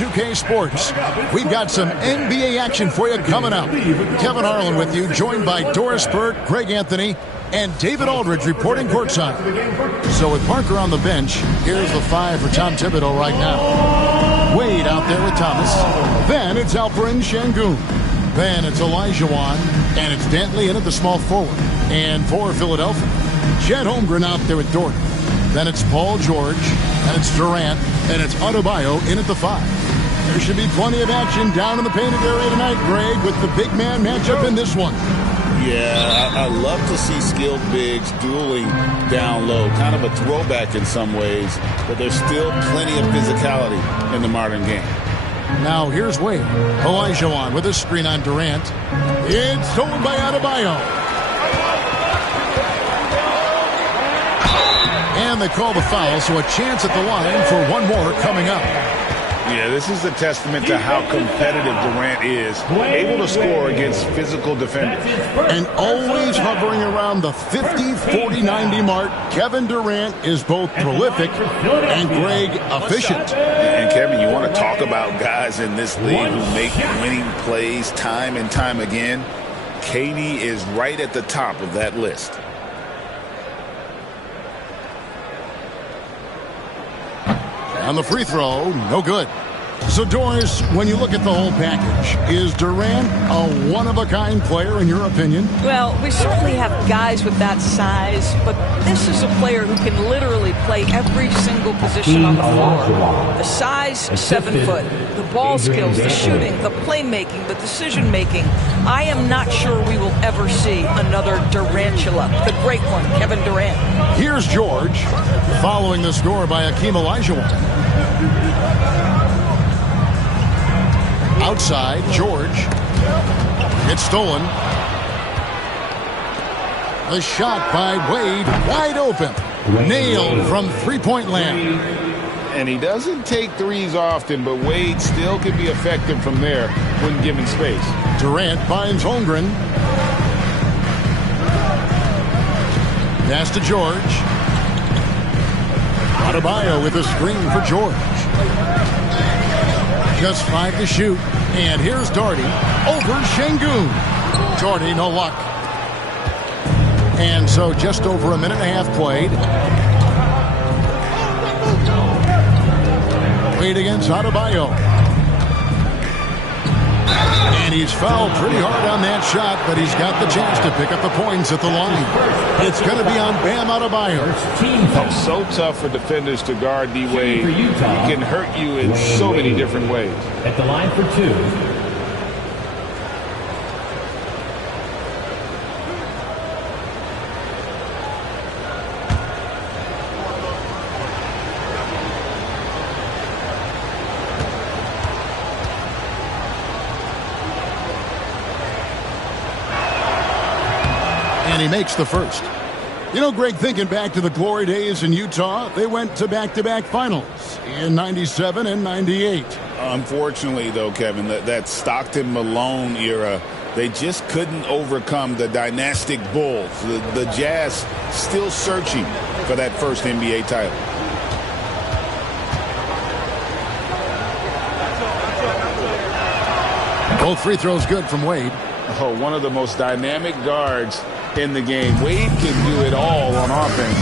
2K Sports. We've got some NBA action for you coming up. Kevin Harlan with you, joined by Doris Burke, Greg Anthony, and David Aldridge reporting courtside. So with Parker on the bench, here's the 5 for Tom Thibodeau right now. Wade out there with Thomas. Then it's Alperen Sengun. Then it's Olajuwon. And it's Dantley in at the small forward. And for Philadelphia, Chet Holmgren out there with Dort. Then it's Paul George. And it's Durant. And it's Adebayo in at the 5. There should be plenty of action down in the painted area tonight, Greg, with the big man matchup in this one. Yeah, I love to see skilled bigs dueling down low. Kind of a throwback in some ways, but there's still plenty of physicality in the modern game. Now here's Wade. Olajuwon with a screen on Durant. It's stolen by Adebayo. And they call the foul, so a chance at the line for one more coming up. Yeah, this is a testament to how competitive Durant is, able to score against physical defenders. And always hovering around the 50, 40, 90 mark, Kevin Durant is both prolific and, Greg, efficient. And, Kevin, you want to talk about guys in this league who make winning plays time and time again. KD is right at the top of that list. On the free throw, no good. So, Doris, when you look at the whole package, is Durant a one-of-a-kind player in your opinion? Well, we certainly have guys with that size, but this is a player who can literally play every single position on the floor. The size, 7 foot. The ball skills, the shooting, the playmaking, the decision-making. I am not sure we will ever see another Durantula, the great one, Kevin Durant. Here's George, following the score by Hakeem Olajuwon. Outside, George. It's stolen. The shot by Wade, wide open. Nailed from three-point land. And he doesn't take threes often, but Wade still can be effective from there when given space. Durant finds Holmgren. Pass to George. Adebayo with a screen for George. Just 5 to shoot. And here's Doherty over Sengun. Doherty, no luck. And so just over a minute and a half played. Wade against Adebayo. And he's fouled pretty hard on that shot, but he's got the chance to pick up the points at the line. It's going to be on Bam Adebayo. It's so tough for defenders to guard D-Wade. He can hurt you in so many different ways. At the line for 2. And he makes the first. You know, Greg, thinking back to the glory days in Utah, they went to back-to-back finals in 97 and 98. Unfortunately, though, Kevin, that Stockton-Malone era, they just couldn't overcome the dynastic Bulls. The Jazz still searching for that first NBA title. Both free throws good from Wade. Oh, one of the most dynamic guards in the game. Wade can do it all on offense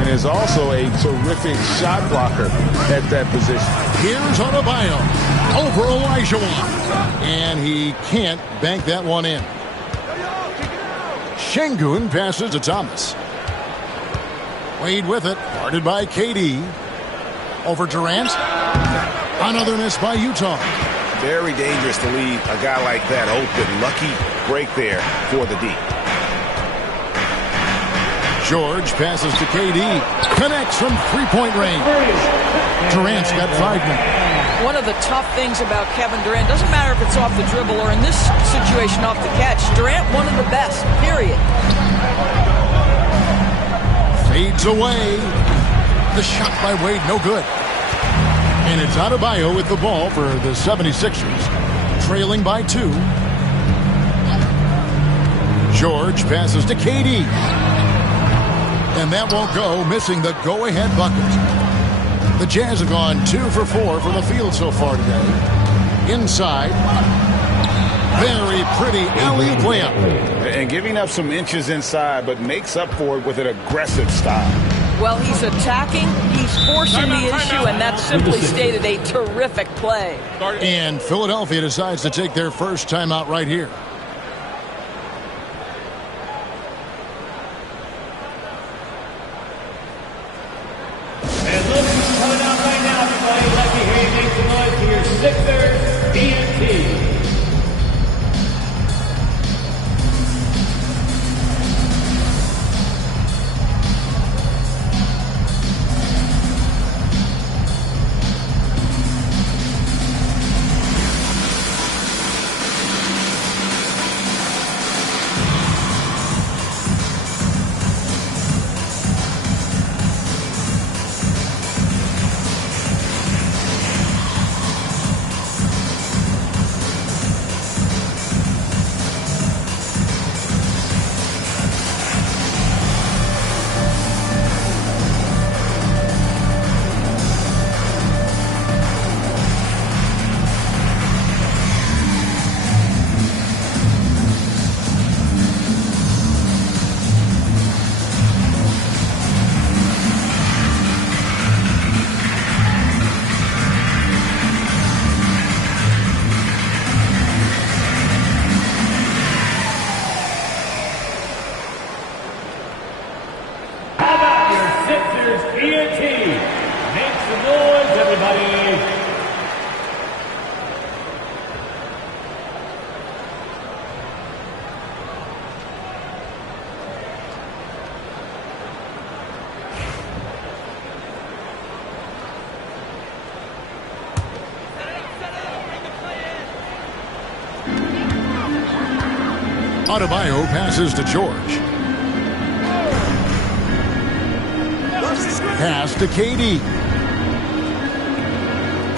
and is also a terrific shot blocker at that position. Here's Adebayo over Olajuwon. And he can't bank that one in. Sengun passes to Thomas. Wade with it. Guarded by KD. Over Durant. Another miss by Utah. Very dangerous to leave a guy like that open. Lucky break there for the D. George passes to KD. Connects from three-point range. Durant's got 5 now. One of the tough things about Kevin Durant, doesn't matter if it's off the dribble or in this situation off the catch, Durant one of the best, period. Fades away. The shot by Wade, no good. And it's Adebayo with the ball for the 76ers, trailing by 2. George passes to KD. And that won't go, missing the go-ahead bucket. The Jazz have gone 2 for 4 from the field so far today. Inside. Very pretty alley-oop layup. And giving up some inches inside, but makes up for it with an aggressive style. Well, he's attacking, he's forcing the issue, and that's simply stated a terrific play. And Philadelphia decides to take their first timeout right here. And look who's coming out right now, everybody. Let me hear you make some noise for your Sixers TNT. Adebayo passes to George. Pass to KD.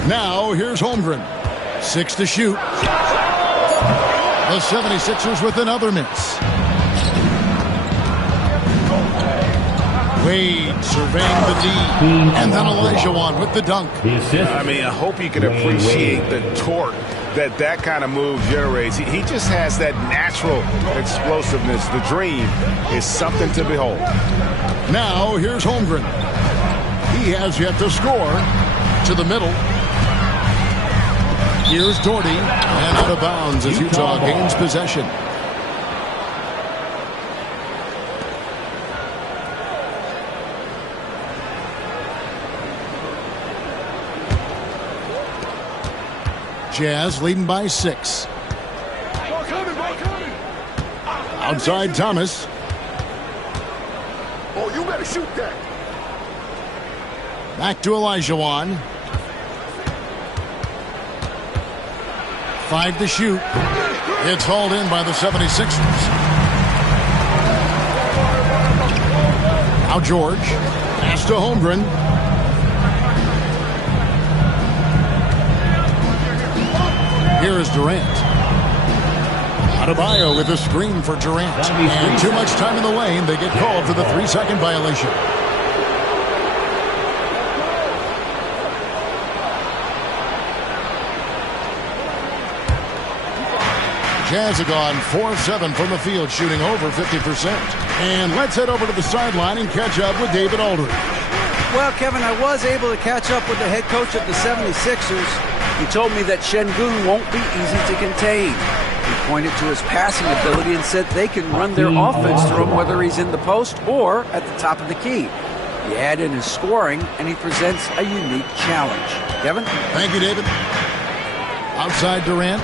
Now here's Holmgren. 6 to shoot. The 76ers with another miss. Wade surveying the D. And then Olajuwon with the dunk. I mean, I hope you can appreciate the torque that kind of move generates. He just has that natural explosiveness. The dream is something to behold. Now here's Holmgren. He has yet to score. To the middle. Here's Doherty. And out of bounds as Utah gains possession. Jazz leading by 6. Outside Thomas. Oh, you better shoot that. Back to Olajuwon. 5 to shoot. It's hauled in by the 76ers. Now George. Pass to Holmgren. Here is Durant. Adebayo with a screen for Durant. And too much time in the lane. They get called for the 3-second violation. Jazz have gone 4-7 from the field, shooting over 50%. And let's head over to the sideline and catch up with David Aldridge. Well, Kevin, I was able to catch up with the head coach of the 76ers. He told me that Şengün won't be easy to contain. He pointed to his passing ability and said they can run their offense through him whether he's in the post or at the top of the key. You add in his scoring, and he presents a unique challenge. Kevin? Thank you, David. Outside Durant.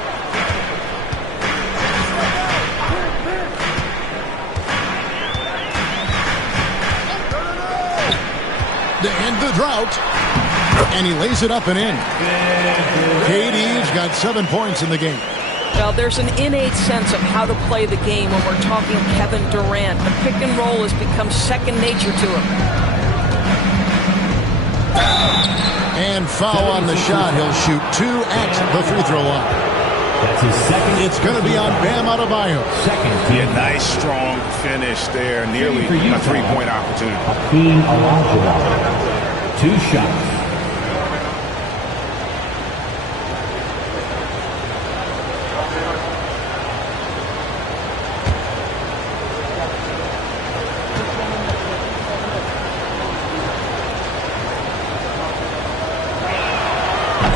To end the drought. And he lays it up and in. KD's got 7 points in the game. Well, there's an innate sense of how to play the game when we're talking Kevin Durant. The pick and roll has become second nature to him. And foul on the shot. He'll shoot 2 at the free throw line. That's his second. It's going to be on Bam Adebayo. Second. Yeah, nice, strong finish there. Nearly a 3-point opportunity. 2 shots.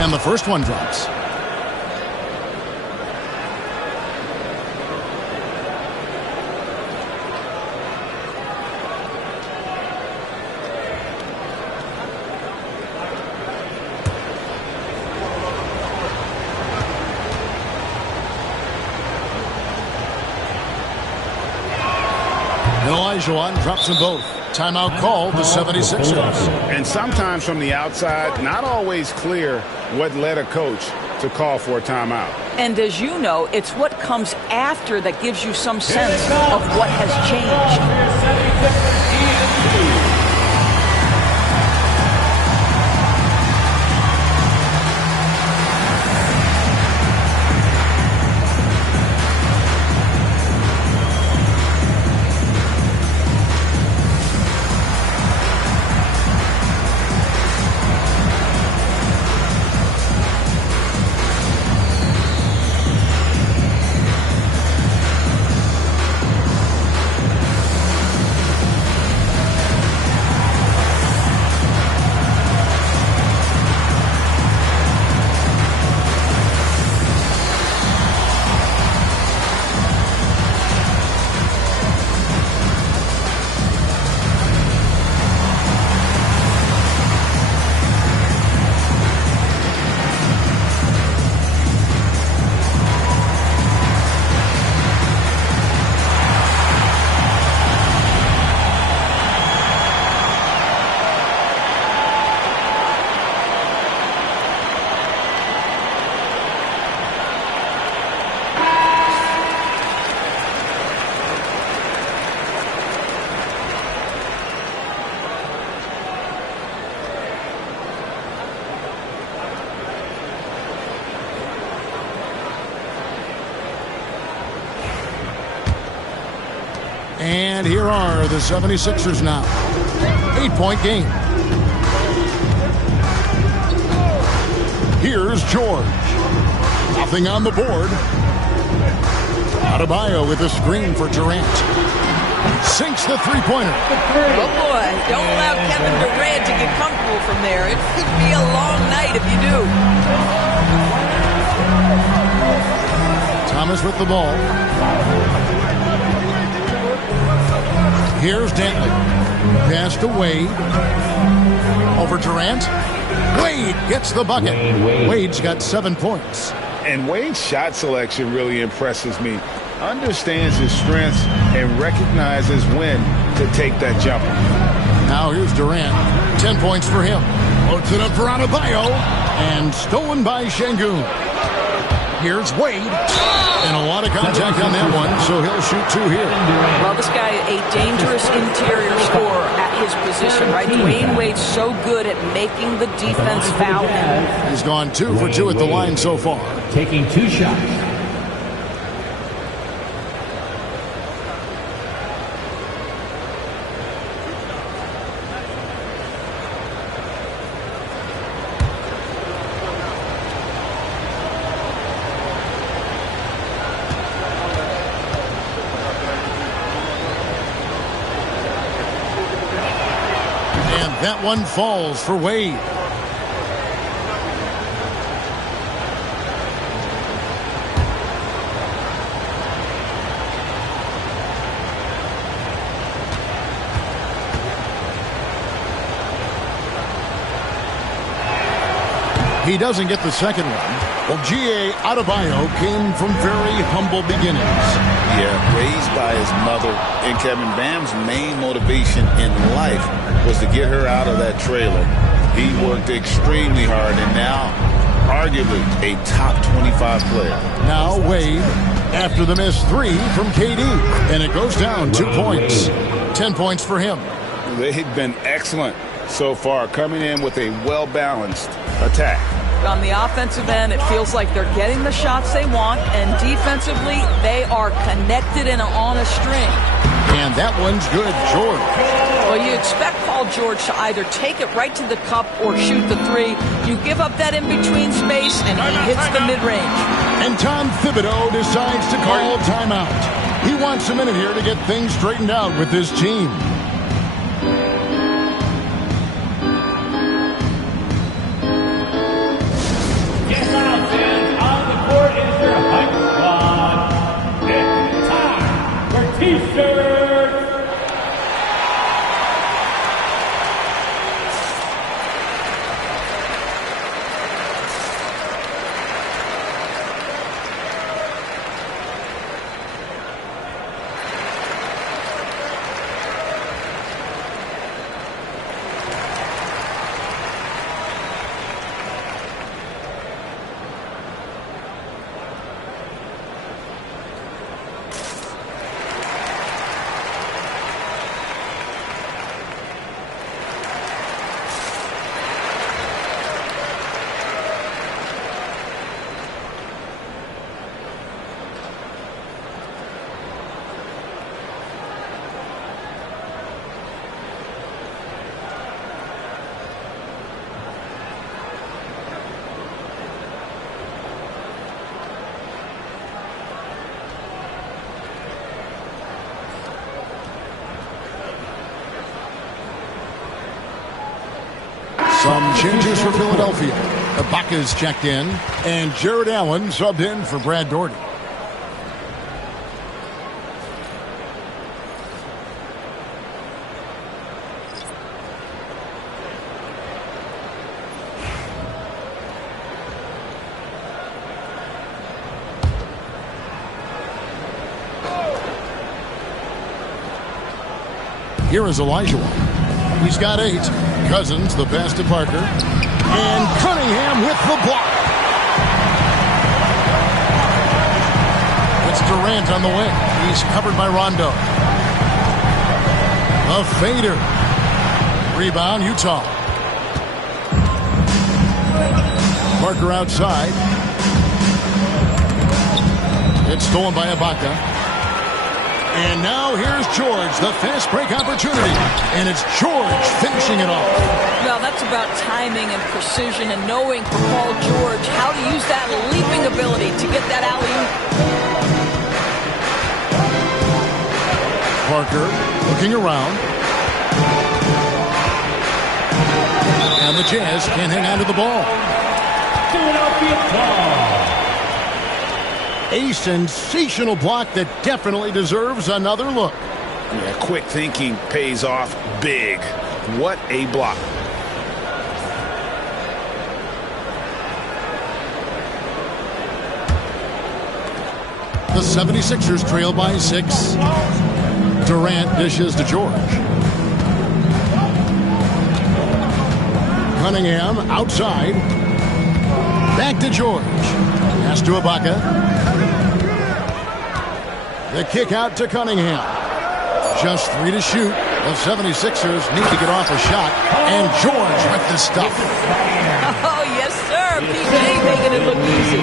And the first one drops. Elijah drops them both. Timeout called the 76ers. And sometimes from the outside, not always clear what led a coach to call for a timeout. And as you know, it's what comes after that gives you some sense of what has changed. And here are the 76ers now. 8-point game. Here's George. Nothing on the board. Adebayo with a screen for Durant. Sinks the three-pointer. Oh, boy. Don't allow Kevin Durant to get comfortable from there. It could be a long night if you do. Thomas with the ball. Here's Dantley. Pass to Wade. Over Durant. Wade gets the bucket. Wade's got 7 points. And Wade's shot selection really impresses me. Understands his strengths and recognizes when to take that jumper. Now here's Durant. 10 points for him. Loads it up for Adebayo. And stolen by Şengün. Here's Wade. And a lot of contact on that one, so he'll shoot 2 here. Well, this guy, a dangerous interior scorer at his position, right? Dwayne Wade's so good at making the defense foul him. He's gone 2 for 2 at the line so far. Taking 2 shots. That one falls for Wade. He doesn't get the second one. Well, G.A. Adebayo came from very humble beginnings. Yeah, raised by his mother. And Kevin, Bam's main motivation in life was to get her out of that trailer. He worked extremely hard and now arguably a top 25 player. Now Wade after the missed 3 from KD. And it goes down 2 points. 10 points for him. They've been excellent so far, coming in with a well-balanced attack. On the offensive end, it feels like they're getting the shots they want, and defensively, they are connected and on a string. And that one's good, George. Well, you expect Paul George to either take it right to the cup or shoot the 3. You give up that in-between space, and he hits the mid-range. And Tom Thibodeau decides to call timeout. He wants a minute here to get things straightened out with his team. Some changes for Philadelphia. Ibaka's checked in, and Jared Allen subbed in for Brad Doherty. Here is Elijah. He's got 8. Cousins, the pass to Parker. And Cunningham with the block. It's Durant on the wing. He's covered by Rondo. A fader. Rebound, Utah. Parker outside. It's stolen by Ibaka. And now here's George, the fast break opportunity. And it's George finishing it off. Well, that's about timing and precision and knowing for Paul George how to use that leaping ability to get that alley-oop. Parker looking around. And the Jazz can't hang on to the ball. Philadelphia ball. A sensational block that definitely deserves another look. Yeah, quick thinking pays off big. What a block. The 76ers trail by 6. Durant dishes to George. Cunningham outside. Back to George. Pass to Ibaka. The kick out to Cunningham. Just 3 to shoot. The 76ers need to get off a shot. And George with the stuff. Oh, yes, sir. PJ making it look easy.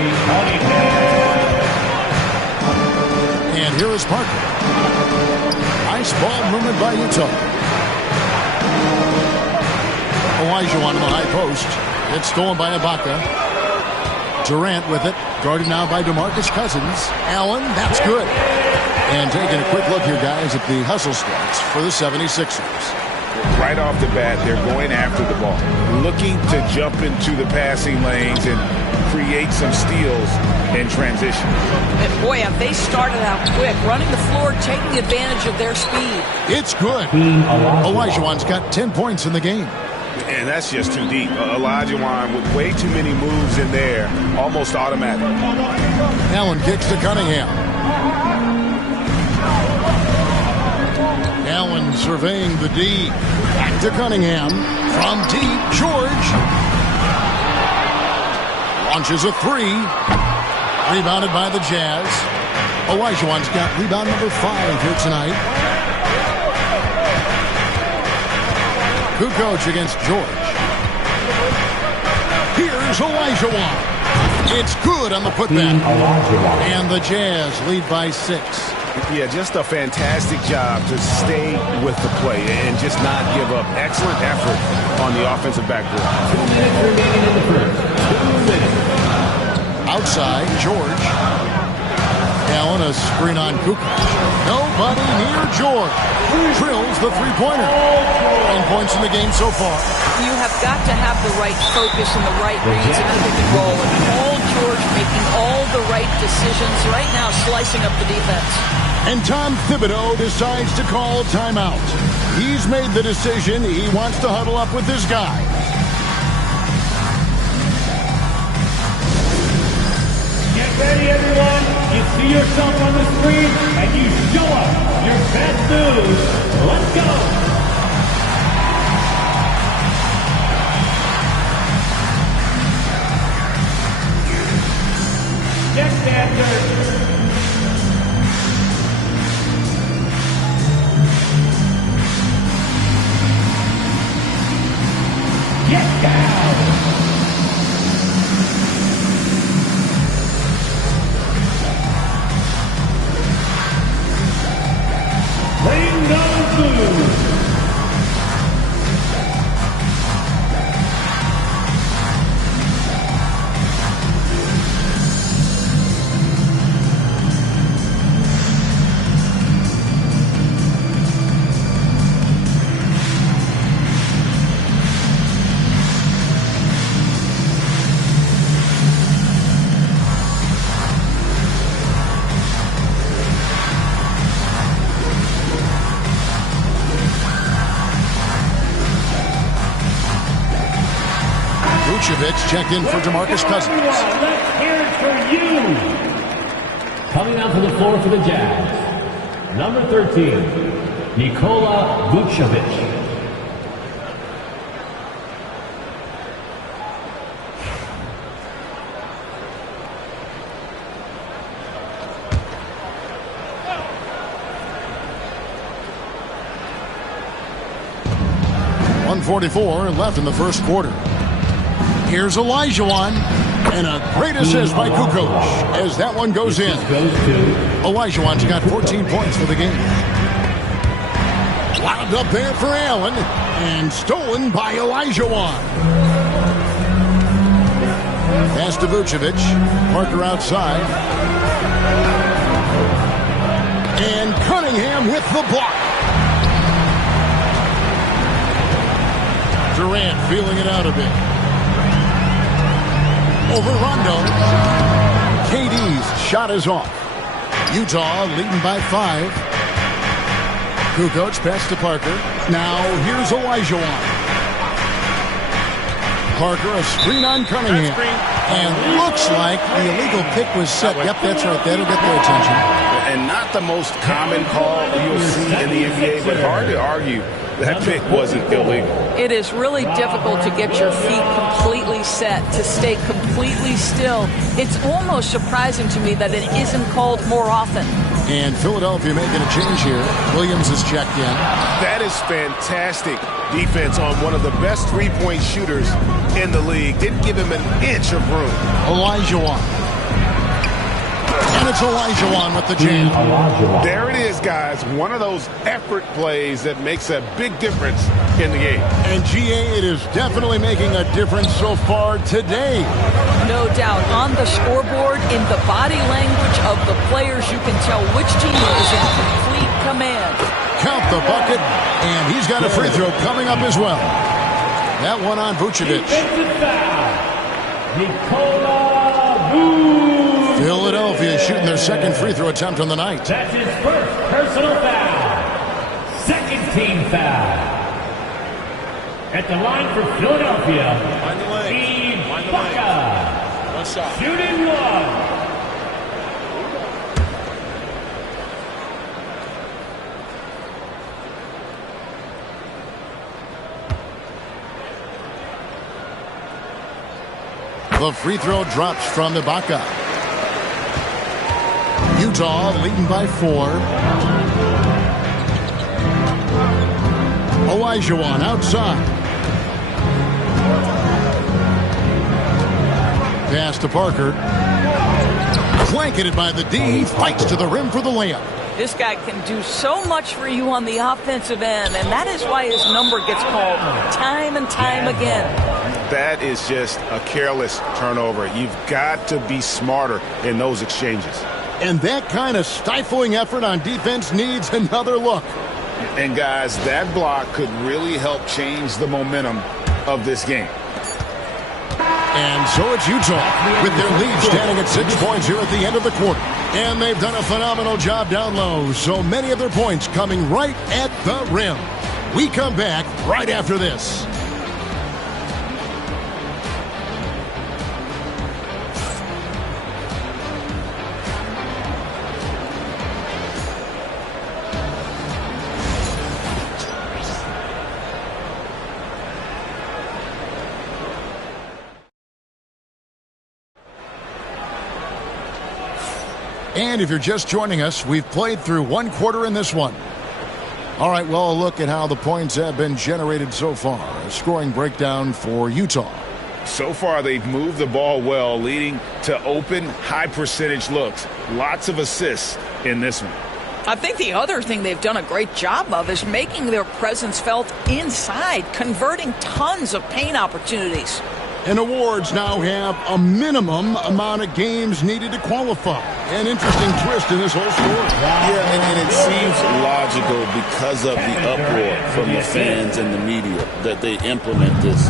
And here is Parker. Nice ball movement by Utah. Elijah on the high post. It's stolen by Ibaka. Durant with it. Guarded now by DeMarcus Cousins. Allen, that's good. And taking a quick look here, guys, at the hustle stats for the 76ers. Right off the bat, they're going after the ball. Looking to jump into the passing lanes and create some steals in transition. And boy, have they started out quick, running the floor, taking advantage of their speed. It's good. Olajuwon's got 10 points in the game. And that's just too deep. Olajuwon with way too many moves in there, almost automatic. Allen kicks to Cunningham. Allen surveying the D. Back to Cunningham. From deep, George. Launches a 3. Rebounded by the Jazz. Olajuwon's got rebound number 5 here tonight. Kukoc against George. Here's Olajuwon. It's good on the putback. And the Jazz lead by 6. Yeah, just a fantastic job to stay with the play and just not give up. Excellent effort on the offensive backboard. 2 minutes remaining in the first. 2 minutes. Outside, George. Allen, a screen on Kukoc. Nobody near George. Drills the three-pointer. 9 points in the game so far. You have got to have the right focus and the right reads in the pick and roll. And Paul George making all the right decisions right now, slicing up the defense. And Tom Thibodeau decides to call timeout. He's made the decision. He wants to huddle up with his guy. Get ready, everyone. You see yourself on the screen, and you show us your best moves. Let's go. Next answer. Get down. Laying down blue. Vucevic checked in for DeMarcus Cousins. Let's hear it for you. Coming out to the floor for the Jazz, number 13, Nikola Vucevic. .144 left in the first quarter. Here's Olajuwon, and a great assist by Kukoc as that one goes in. Olajuwon's got 14 points for the game. Wound up there for Allen, and stolen by Olajuwon. Pass to Vucevic. Parker outside. And Cunningham with the block. Durant feeling it out a bit. Over Rondo. KD's shot is off. Utah leading by 5. Kukoc pass to Parker. Now here's Olajuwon. Parker a screen on Cunningham. And looks like the illegal pick was set. Yep, that's right. That'll get their attention. And not the most common call you'll see in the NBA, but hard to argue that pick wasn't illegal. It is really difficult to get your feet completely set, to stay completely still. It's almost surprising to me that it isn't called more often. And Philadelphia making a change here. Williams is checked in. That is fantastic defense on one of the best three-point shooters in the league. Didn't give him an inch of room. Olajuwon. And it's Olajuwon with the jam. There it is, guys. One of those effort plays that makes a big difference in the game. And GA, it is definitely making a difference so far today. No doubt. On the scoreboard, in the body language of the players, you can tell which team is in complete command. Count the bucket, and he's got a free throw coming up as well. That one on Vucevic. Philadelphia shooting their second free throw attempt on the night. That's his first personal foul. Second team foul. At the line for Philadelphia, Ibaka. One shot. Shooting one. The free throw drops from Ibaka. Utah leading by 4. Olajuwon outside. Pass to Parker. Blanketed by the D. Fights to the rim for the layup. This guy can do so much for you on the offensive end, and that is why his number gets called time and time again. That is just a careless turnover. You've got to be smarter in those exchanges. And that kind of stifling effort on defense needs another look. And guys, that block could really help change the momentum of this game. And so it's Utah with their lead standing at 6 points here at the end of the quarter. And they've done a phenomenal job down low. So many of their points coming right at the rim. We come back right after this. And if you're just joining us, we've played through one quarter in this one. All right, well, a look at how the points have been generated so far. A scoring breakdown for Utah. So far, they've moved the ball well, leading to open, high-percentage looks. Lots of assists in this one. I think the other thing they've done a great job of is making their presence felt inside, converting tons of paint opportunities. And awards now have a minimum amount of games needed to qualify. An interesting twist in this whole story. Yeah, and it seems logical because of the uproar from the fans and the media that they implement this.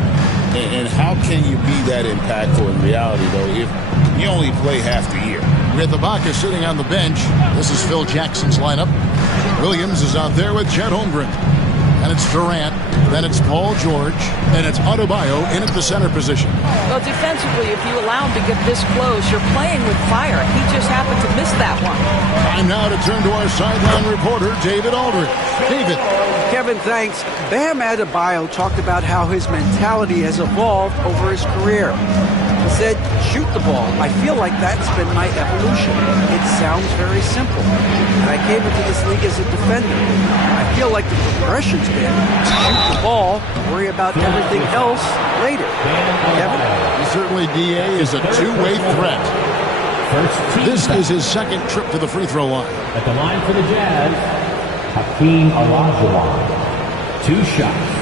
And how can you be that impactful in reality, though, if you only play half the year? With Ibaka sitting on the bench, this is Phil Jackson's lineup. Williams is out there with Chet Holmgren. And it's Durant. Then it's Paul George, and it's Adebayo in at the center position. Well, defensively, if you allow him to get this close, you're playing with fire. He just happened to miss that one. Time now to turn to our sideline reporter, David Aldridge. David. Kevin, thanks. Bam Adebayo talked about how his mentality has evolved over his career. He said, shoot the ball. I feel like that's been my evolution. It sounds very simple. And I came into this league as a defender. I feel like the progression's been shoot the ball, worry about everything else later. Kevin? Certainly, D.A. is a two-way threat. This is his second trip to the free throw line. At the line for the Jazz, Hakeem Olajuwon. 2 shots.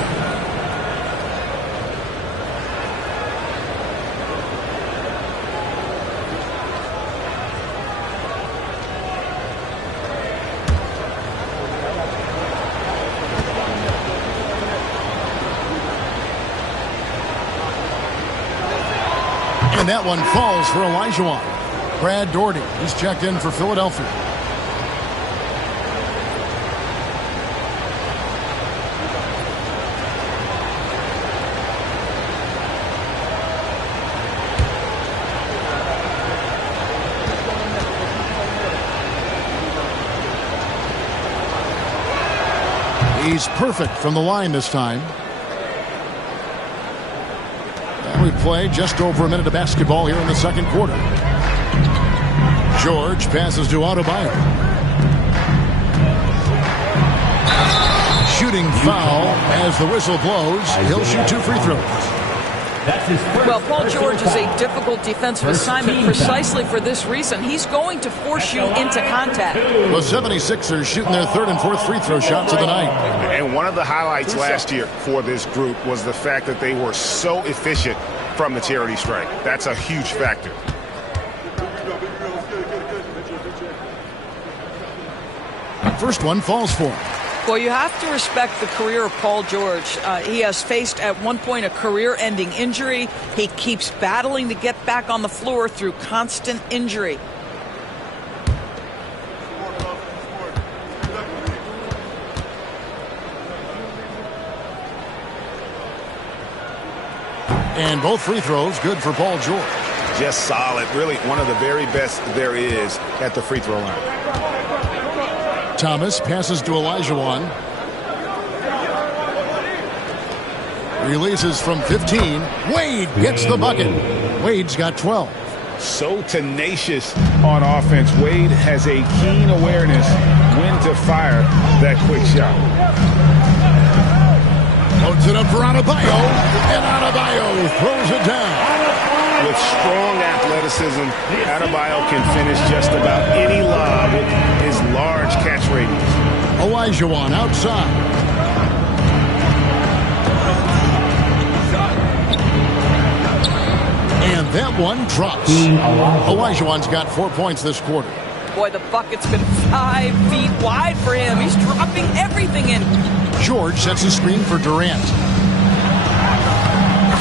And that one falls for Olajuwon. Brad Doherty, he's checked in for Philadelphia. He's perfect from the line this time. And we play just over a minute of basketball here in the second quarter. George passes to Adebayo. Shooting foul as the whistle blows. He'll shoot 2 free throws. Well, Paul George is a difficult defensive assignment precisely for this reason. He's going to force you into contact. The 76ers shooting their 3rd and 4th free throw shots of the night. And one of the highlights last year for this group was the fact that they were so efficient from the charity stripe. That's a huge factor. First one falls for him. Well, you have to respect the career of Paul George. He has faced at one point a career-ending injury. He keeps battling to get back on the floor through constant injury. And both free throws good for Paul George. Just solid. Really one of the very best there is at the free throw line. Thomas passes to Olajuwon. Releases from 15. Wade gets the bucket. Wade's got 12. So tenacious on offense. Wade has a keen awareness when to fire that quick shot. Loads it up for Adebayo. And Adebayo throws it down. With strong athleticism, Adebayo can finish just about any lob with his large catch radius. Olajuwon outside. And that one drops. Olajuwon's got 4 points this quarter. Boy, the bucket's been 5 feet wide for him. He's dropping everything in. George sets a screen for Durant.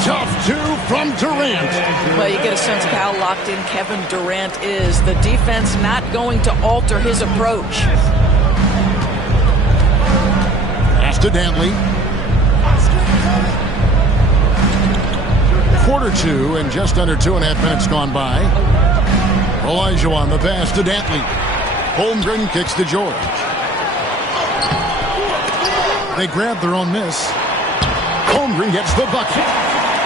Tough 2 from Durant. Well, you get a sense of how locked in Kevin Durant is. The defense not going to alter his approach. Pass to Dantley. Quarter 2 and just under 2.5 minutes gone by. Olajuwon the pass to Dantley. Holmgren kicks to George. They grab their own miss. Holmgren gets the bucket.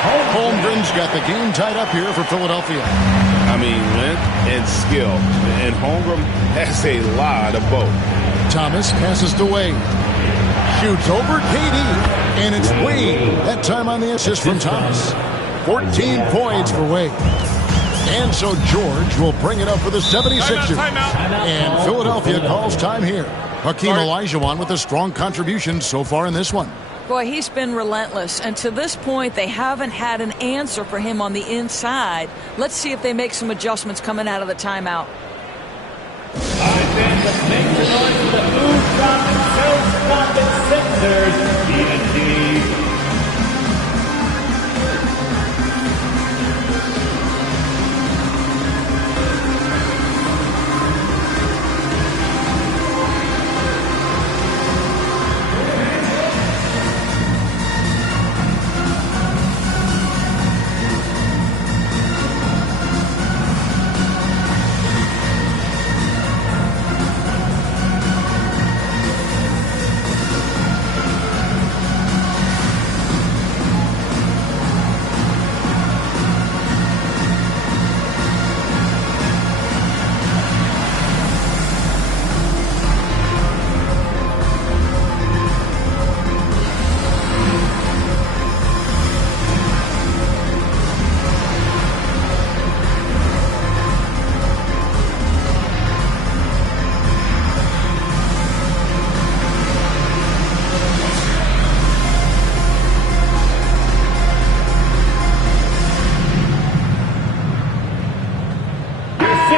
Holmgren's got the game tied up here for Philadelphia. I mean, length and skill. And Holmgren has a lot of both. Thomas passes to Wade. Shoots over KD. And it's Wade. That time on the assist from Thomas. 14 points for Wade. And so George will bring it up for the 76ers. And Philadelphia calls time here. Hakeem Olajuwon with a strong contribution so far in this one. Boy, he's been relentless, and to this point, they haven't had an answer for him on the inside. Let's see if they make some adjustments coming out of the timeout. Make the noise for the Sixers, TNT.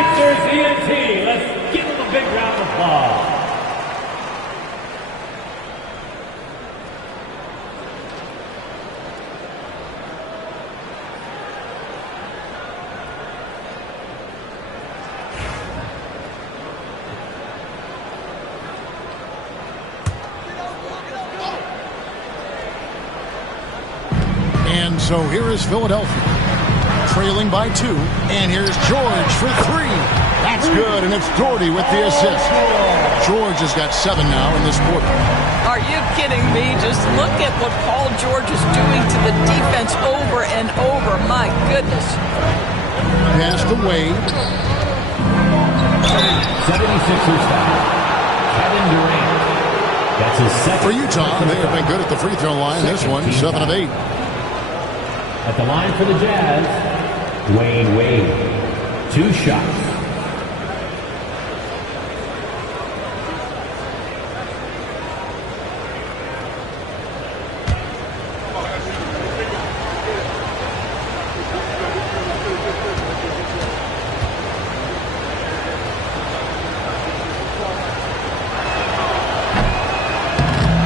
76ers ENT. Let's give them a big round of applause. And so here is Philadelphia, trailing by 2. And here's George for 3. That's good, and it's Doherty with the assist. George has got 7 now in this quarter. Are you kidding me? Just look at what Paul George is doing to the defense over and over. My goodness. Pass to Wade. 76ers foul. Kevin Durant. That's his second. For Utah, they have been good at the free throw line. This one, 7 of 8. At the line for the Jazz, Dwayne Wade. 2 shots.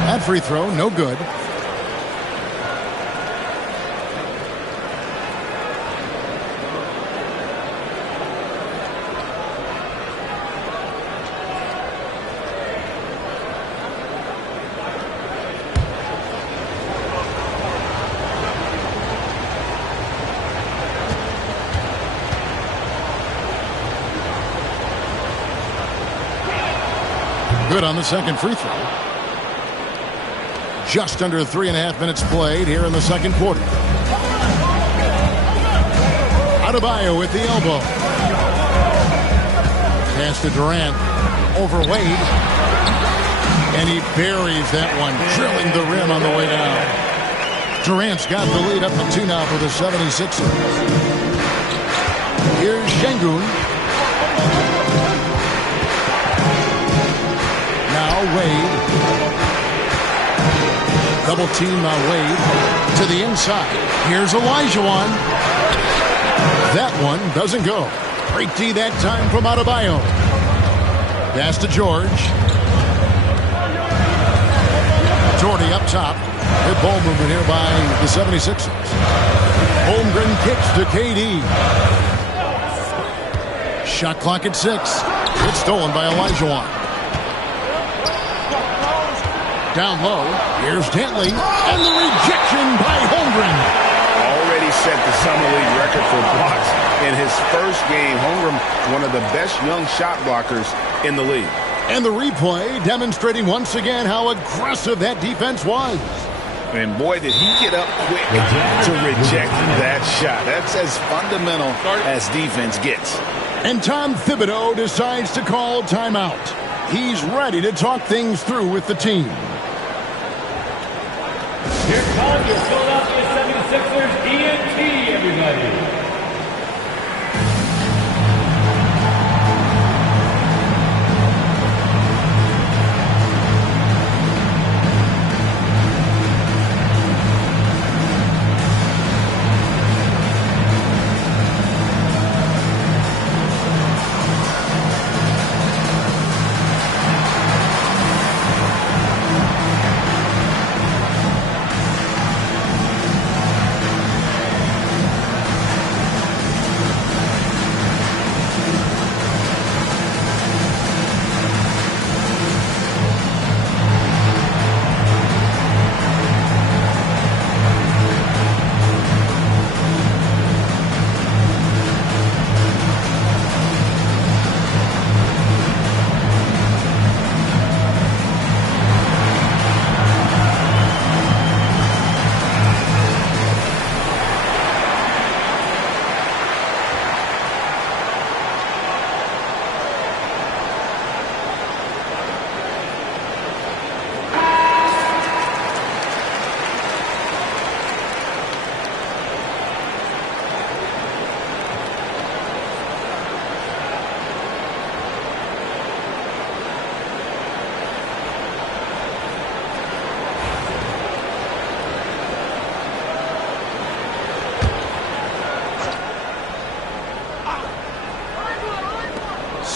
That free throw, no good. Good on the second free throw. Just under 3.5 minutes played here in the second quarter. Adebayo with the elbow. Pass to Durant. Over Wade. And he buries that one, drilling the rim on the way down. Durant's got the lead up to 2 now for the 76ers. Here's Şengün. Now Wade. Double team on Wade to the inside. Here's Olajuwon. That one doesn't go. Great D that time from Adebayo. Pass to George. Doherty up top. Good ball movement here by the 76ers. Holmgren kicks to KD. Shot clock at 6. It's stolen by Olajuwon. Down low, here's Dantley, and the rejection by Holmgren. Already set the Summer League record for blocks in his first game. Holmgren, one of the best young shot blockers in the league. And the replay demonstrating once again how aggressive that defense was. And boy, did he get up quick to reject that shot. That's as fundamental as defense gets. And Tom Thibodeau decides to call timeout. He's ready to talk things through with the team. Here comes your Philadelphia 76ers ENT, everybody.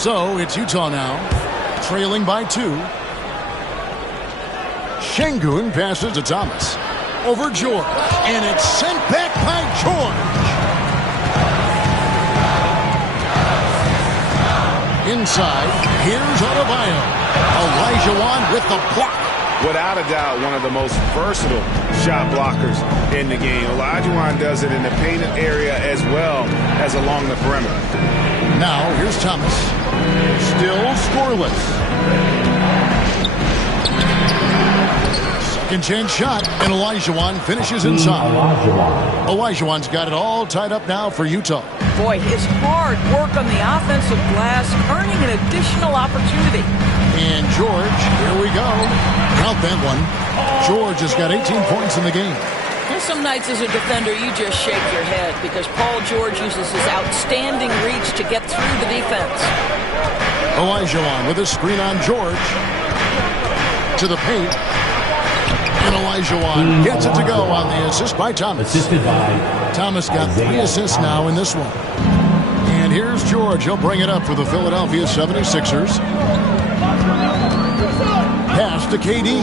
So it's Utah now, trailing by 2. Şengün passes to Thomas. Over George. And it's sent back by George. Inside, here's Adebayo. Olajuwon with the block. Without a doubt, one of the most versatile shot blockers in the game. Olajuwon does it in the painted area as well as along the perimeter. Now, here's Thomas. Still scoreless. Second chance shot, and Olajuwon finishes inside. Olajuwon's got it all tied up now for Utah. Boy, his hard work on the offensive glass earning an additional opportunity. And George, here we go. Count that one. George has got 18 points in the game. Well, some nights as a defender, you just shake your head because Paul George uses his outstanding reach to get through the defense. Olajuwon with a screen on George. To the paint. And Olajuwon gets it to go on the assist by Thomas. Thomas got 3 assists now in this one. And here's George. He'll bring it up for the Philadelphia 76ers. Pass to KD.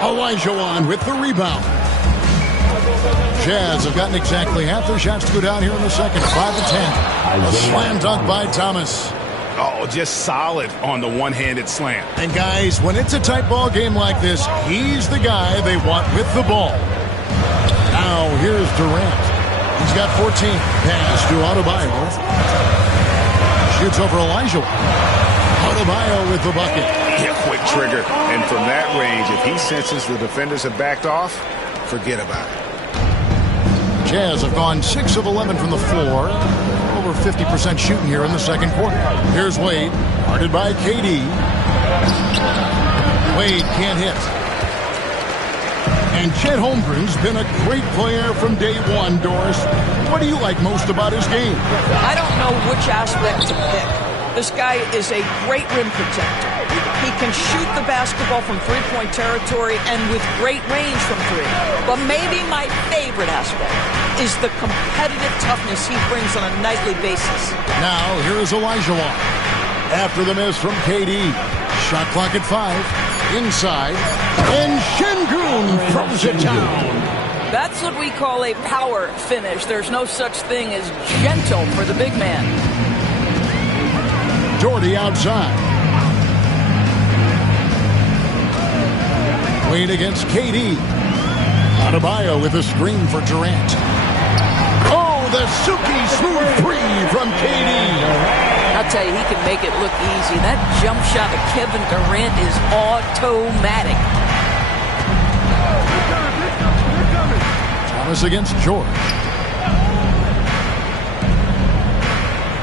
Olajuwon with the rebound. Jazz have gotten exactly half their shots to go down here in the second. 5 to 10. A slam dunk by Thomas. Oh, just solid on the one-handed slam. And guys, when it's a tight ball game like this, he's the guy they want with the ball. Now here's Durant. He's got 14. Pass to Adebayo. Shoots over Olajuwon. Adebayo with the bucket. Yeah, quick trigger. And from that range, if he senses the defenders have backed off, forget about it. Jazz have gone 6 of 11 from the floor. Over 50% shooting here in the second quarter. Here's Wade. Guarded by KD. Wade can't hit. And Chet Holmgren's been a great player from day one, Doris. What do you like most about his game? I don't know which aspect to pick. This guy is a great rim protector. He can shoot the basketball from three-point territory and with great range from 3. But maybe my favorite aspect is the competitive toughness he brings on a nightly basis. Now, here is Olajuwon. After the miss from KD. Shot clock at 5. Inside. And Şengün throws it down. That's what we call a power finish. There's no such thing as gentle for the big man. Doherty outside. Wade against KD. Adebayo with a screen for Durant. Oh, the silky smooth 3 from KD. I'll tell you, he can make it look easy. That jump shot of Kevin Durant is automatic. Thomas against George.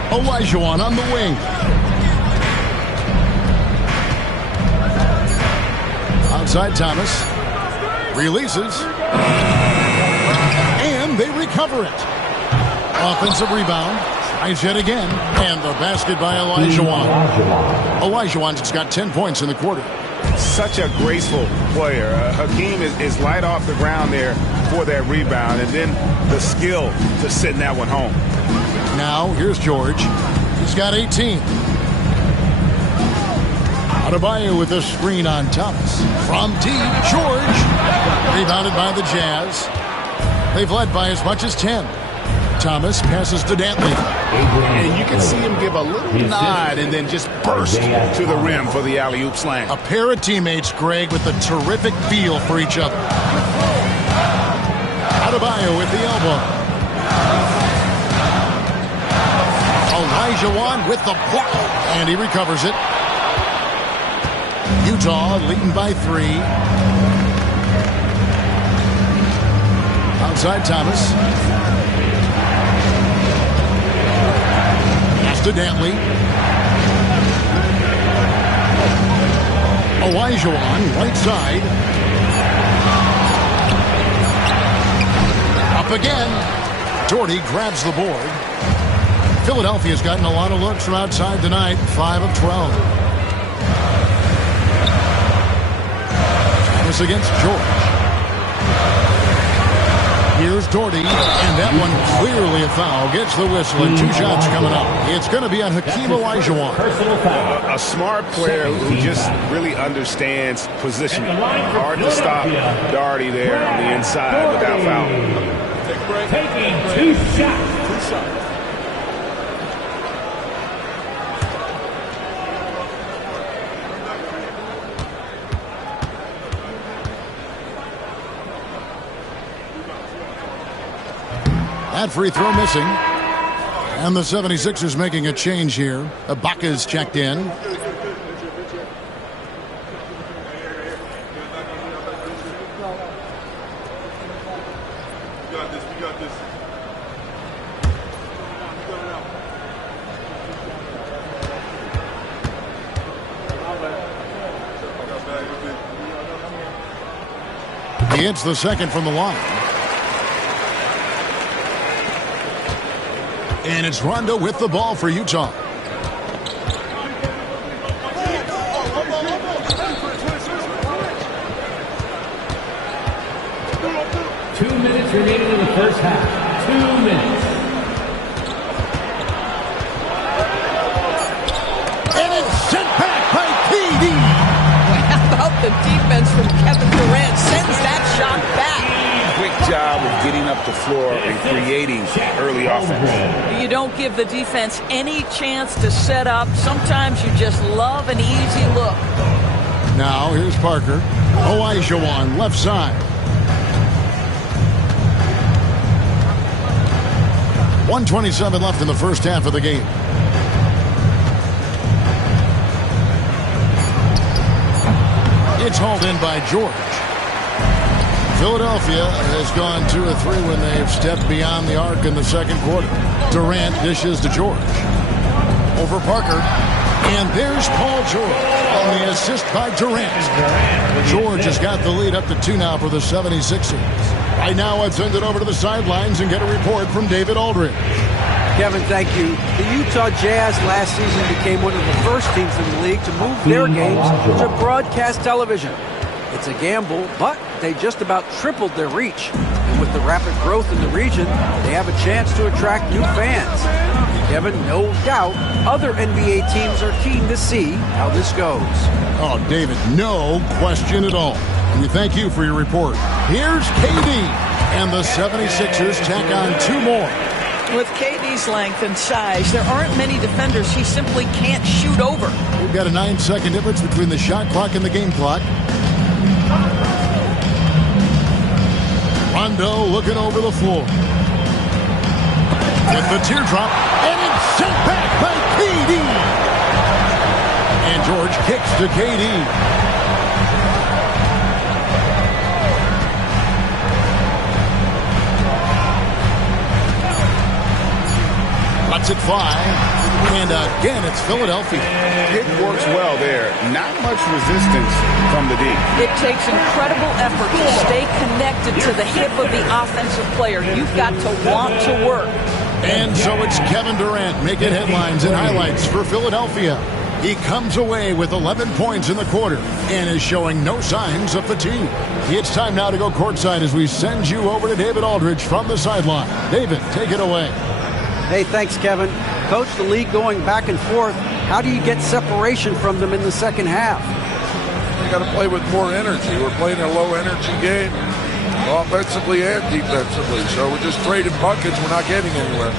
Olajuwon on the wing. Outside Thomas. Releases. And they recover it. Offensive rebound. Tries yet again. And the basket by Olajuwon. Olajuwon's got 10 points in the quarter. Such a graceful player. Hakeem is light off the ground there for that rebound. And then the skill to send that one home. Now, here's George. He's got 18. Adebayo with a screen on Thomas. From deep, George. Rebounded by the Jazz. They've led by as much as 10. Thomas passes to Dantley. And you can see him give a little nod and then just burst to the rim for the alley-oop slam. A pair of teammates, Greg, with a terrific feel for each other. Adebayo with the elbow. Olajuwon with the block. And he recovers it. Utah leading by 3. Outside Thomas. Pass to Dantley. Olajuwon, right side. Up again. Doherty grabs the board. Philadelphia's gotten a lot of looks from outside tonight. 5 of 12. Thomas against George. Here's Doherty, and that one clearly a foul. Gets the whistle, and 2 shots coming up. It's going to be on Hakeem Olajuwon. A smart player who just really understands position. Hard to stop Doherty there on the inside without fouling. Taking 2 shots. That free throw missing. And the 76ers making a change here. Ibaka's checked in. He hits the second from the line. And it's Rondo with the ball for Utah. Two minutes remaining in the first half. 2 minutes. And it's sent back by KD. How about the defense from Kevin Durant? Sends that shot back. Quick job of getting up the floor and creating early offense. You don't give the defense any chance to set up. Sometimes you just love an easy look. Now here's Parker. Olajuwon left side. 1:27 left in the first half of the game. It's hauled in by George. Philadelphia has gone 2 of 3 when they've stepped beyond the arc in the second quarter. Durant dishes to George. Over Parker. And there's Paul George on the assist by Durant. George has got the lead up to 2 now for the 76ers. Right now, I'd send it over to the sidelines and get a report from David Aldridge. Kevin, thank you. The Utah Jazz last season became one of the first teams in the league to move their games to broadcast television. It's a gamble, but they just about tripled their reach. And with the rapid growth in the region, they have a chance to attract new fans. Kevin, no doubt, other NBA teams are keen to see how this goes. Oh, David, no question at all. We thank you for your report. Here's KD, and the 76ers tack on 2 more. With KD's length and size, there aren't many defenders he simply can't shoot over. We've got a 9-second difference between the shot clock and the game clock. Rondo looking over the floor. With the teardrop, and it's sent back by KD. And George kicks to KD. Lets it fly. And again, it's Philadelphia. It works well there. Not much resistance from the D. It takes incredible effort to stay connected to the hip of the offensive player. You've got to want to work. And so it's Kevin Durant making headlines and highlights for Philadelphia. He comes away with 11 points in the quarter and is showing no signs of fatigue. It's time now to go courtside as we send you over to David Aldridge from the sideline. David, take it away. Hey, thanks, Kevin. Coach, the league going back and forth. How do you get separation from them in the second half? You got to play with more energy. We're playing a low-energy game, offensively and defensively. So we're just trading buckets. We're not getting anywhere.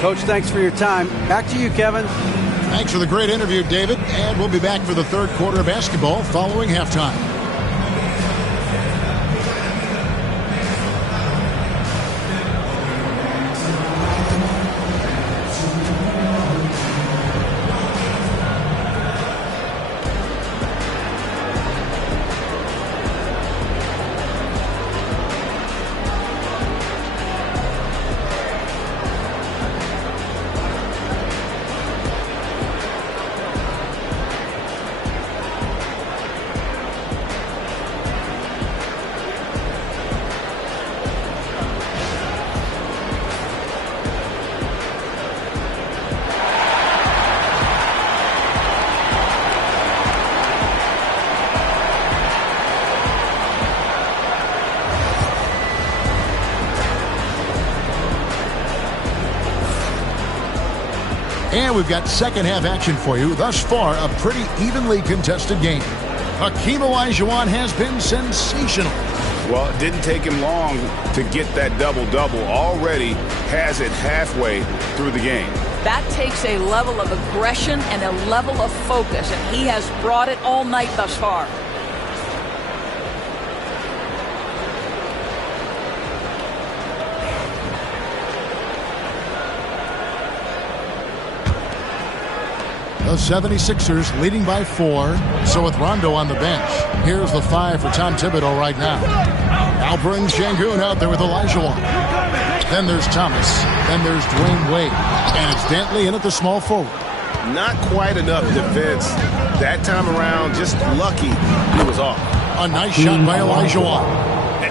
Coach, thanks for your time. Back to you, Kevin. Thanks for the great interview, David. And we'll be back for the third quarter of basketball following halftime. And we've got second half action for you. Thus far, a pretty evenly contested game. Hakeem Olajuwon has been sensational. Well, it didn't take him long to get that double-double. Already has it halfway through the game. That takes a level of aggression and a level of focus, and he has brought it all night thus far. The 76ers leading by 4. So with Rondo on the bench, here's the 5 for Tom Thibodeau right now. Alperen Sengun out there with Olajuwon. Then there's Thomas. Then there's Dwayne Wade. And it's Dantley in at the small forward. Not quite enough defense that time around. Just lucky he was off. A nice shot by Olajuwon.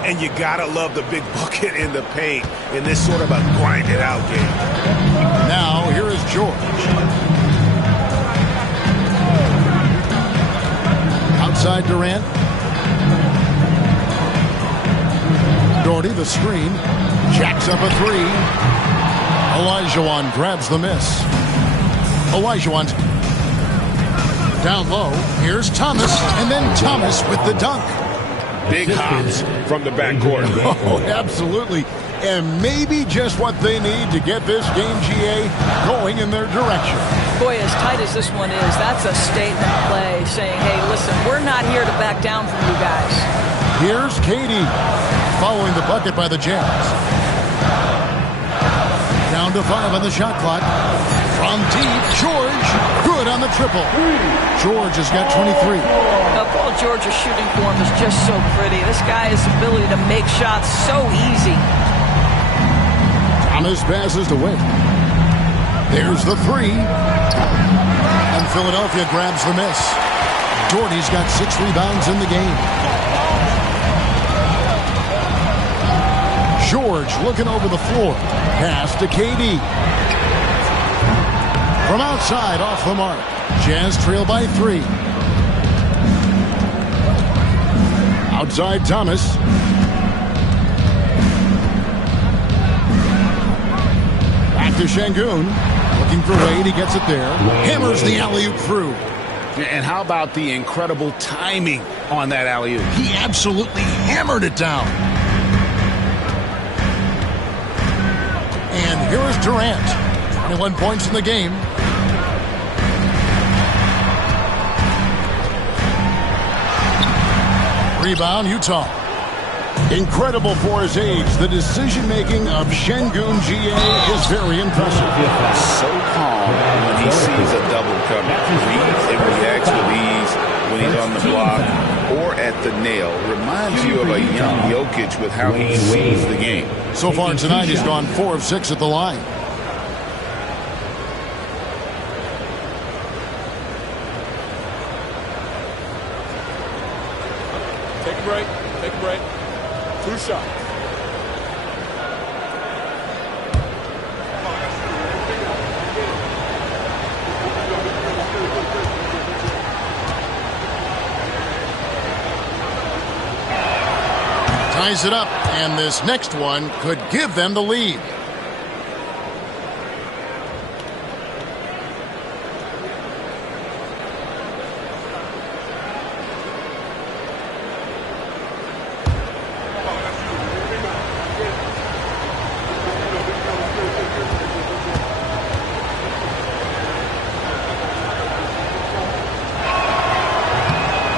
And you gotta love the big bucket in the paint in this sort of a grind-it-out game. Now here is George. Outside Durant. Doherty, the screen. Jacks up a 3. Olajuwon grabs the miss. Olajuwon's down low. Here's Thomas. And then Thomas with the dunk. Big hops from the backcourt. Oh, absolutely. And maybe just what they need to get this game, GA, going in their direction. Boy, as tight as this one is, that's a statement play saying, hey, listen, we're not here to back down from you guys. Here's Katie following the bucket by the Jazz. Down to 5 on the shot clock. From deep, George, good on the triple. George has got 23. Now, Paul George's shooting form is just so pretty. This guy has the ability to make shots so easy. Thomas passes to Wade. There's the 3. And Philadelphia grabs the miss. Doherty's got 6 rebounds in the game. George looking over the floor. Pass to KD. From outside, off the mark. Jazz trail by 3. Outside Thomas. Back to Sengun. Looking for Wade. He gets it there. Hammers the alley-oop through. And how about the incredible timing on that alley-oop? He absolutely hammered it down. And here is Durant. 21 points in the game. Rebound, Utah. Incredible for his age. The decision-making of Sengun GA is very impressive. So calm when he sees a double coming. Reads and reacts with ease when he's on the block or at the nail. Reminds you of a young Jokic with how he sees the game. So far tonight, he's gone 4 of 6 at the line. Take a break. Take a break. 2 shots. Ties it up, and this next one could give them the lead.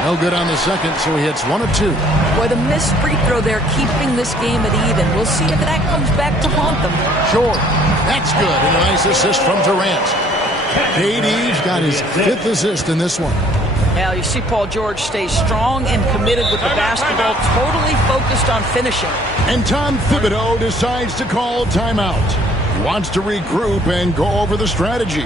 No good on the second, so he hits 1 of 2. Boy, the missed free throw there, keeping this game at even. We'll see if that comes back to haunt them. Sure. That's good. And a nice assist from Durant. KD's got his 5th assist in this one. Now, you see Paul George stay strong and committed with the basketball, totally focused on finishing. And Tom Thibodeau decides to call timeout. He wants to regroup and go over the strategy.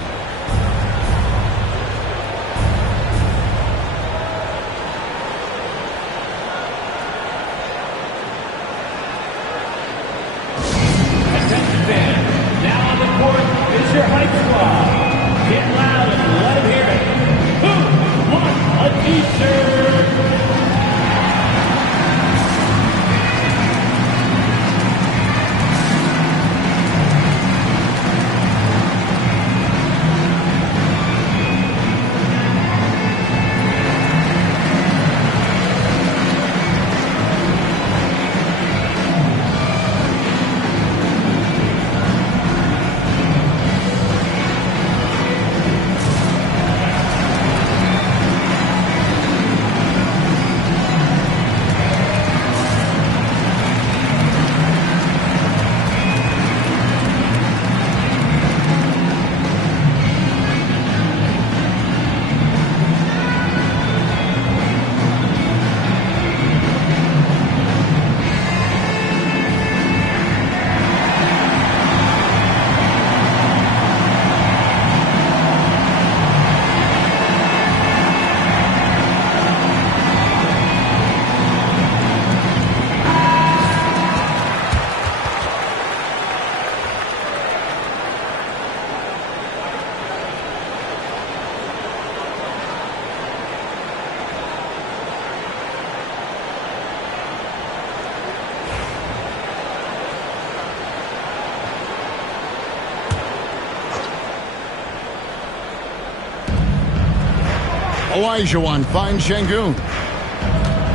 Olajuwon finds Şengün.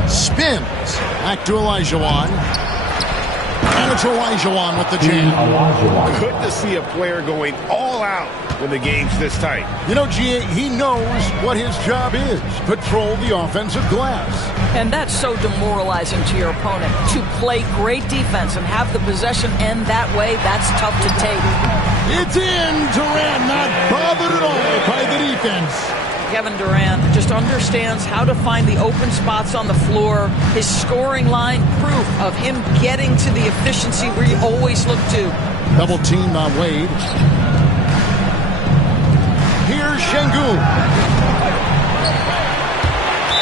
Spins. Back to Olajuwon. And it's Olajuwon with the jam. Good to see a player going all out when the game's this tight. You know, G.A., he knows what his job is. Patrol the offensive glass. And that's so demoralizing to your opponent. To play great defense and have the possession end that way, that's tough to take. It's in. Durant not bothered at all by the defense. Kevin Durant just understands how to find the open spots on the floor. His scoring line, proof of him getting to the efficiency where you always look to. Double team on Wade. Here's Şengün.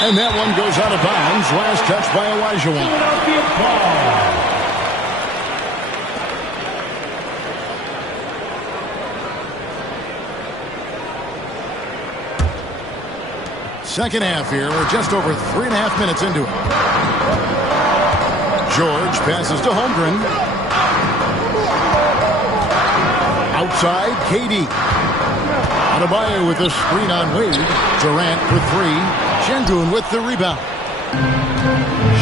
And that one goes out of bounds. Last touch by Olajuwon. Second half here. We're just over 3.5 minutes into it. George passes to Holmgren. Outside, KD. Adebayo with the screen on Wade. Durant for three. Şengün with the rebound.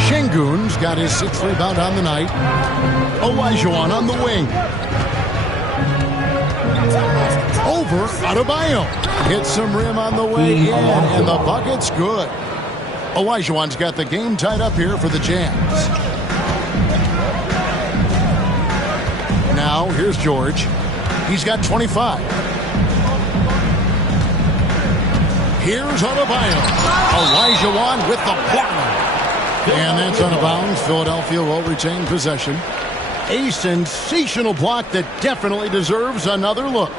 Şengün's got his 6th rebound on the night. Olajuwon on the wing. Over Adebayo. Hits some rim on the way in, and the bucket's good. Olajuwon's got the game tied up here for the Jazz. Now, here's George. He's got 25. Here's Adebayo. Olajuwon with the block. And that's out of bounds. Philadelphia will retain possession. A sensational block that definitely deserves another look.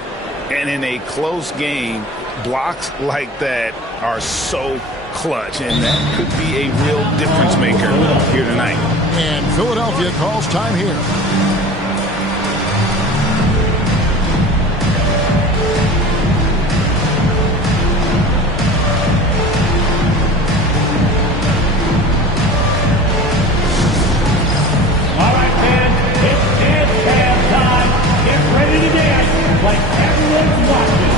And in a close game, blocks like that are so clutch, and that could be a real difference maker here tonight. And Philadelphia calls time here. All right, man, it's dance cam time. Get ready to dance like everyone's watching.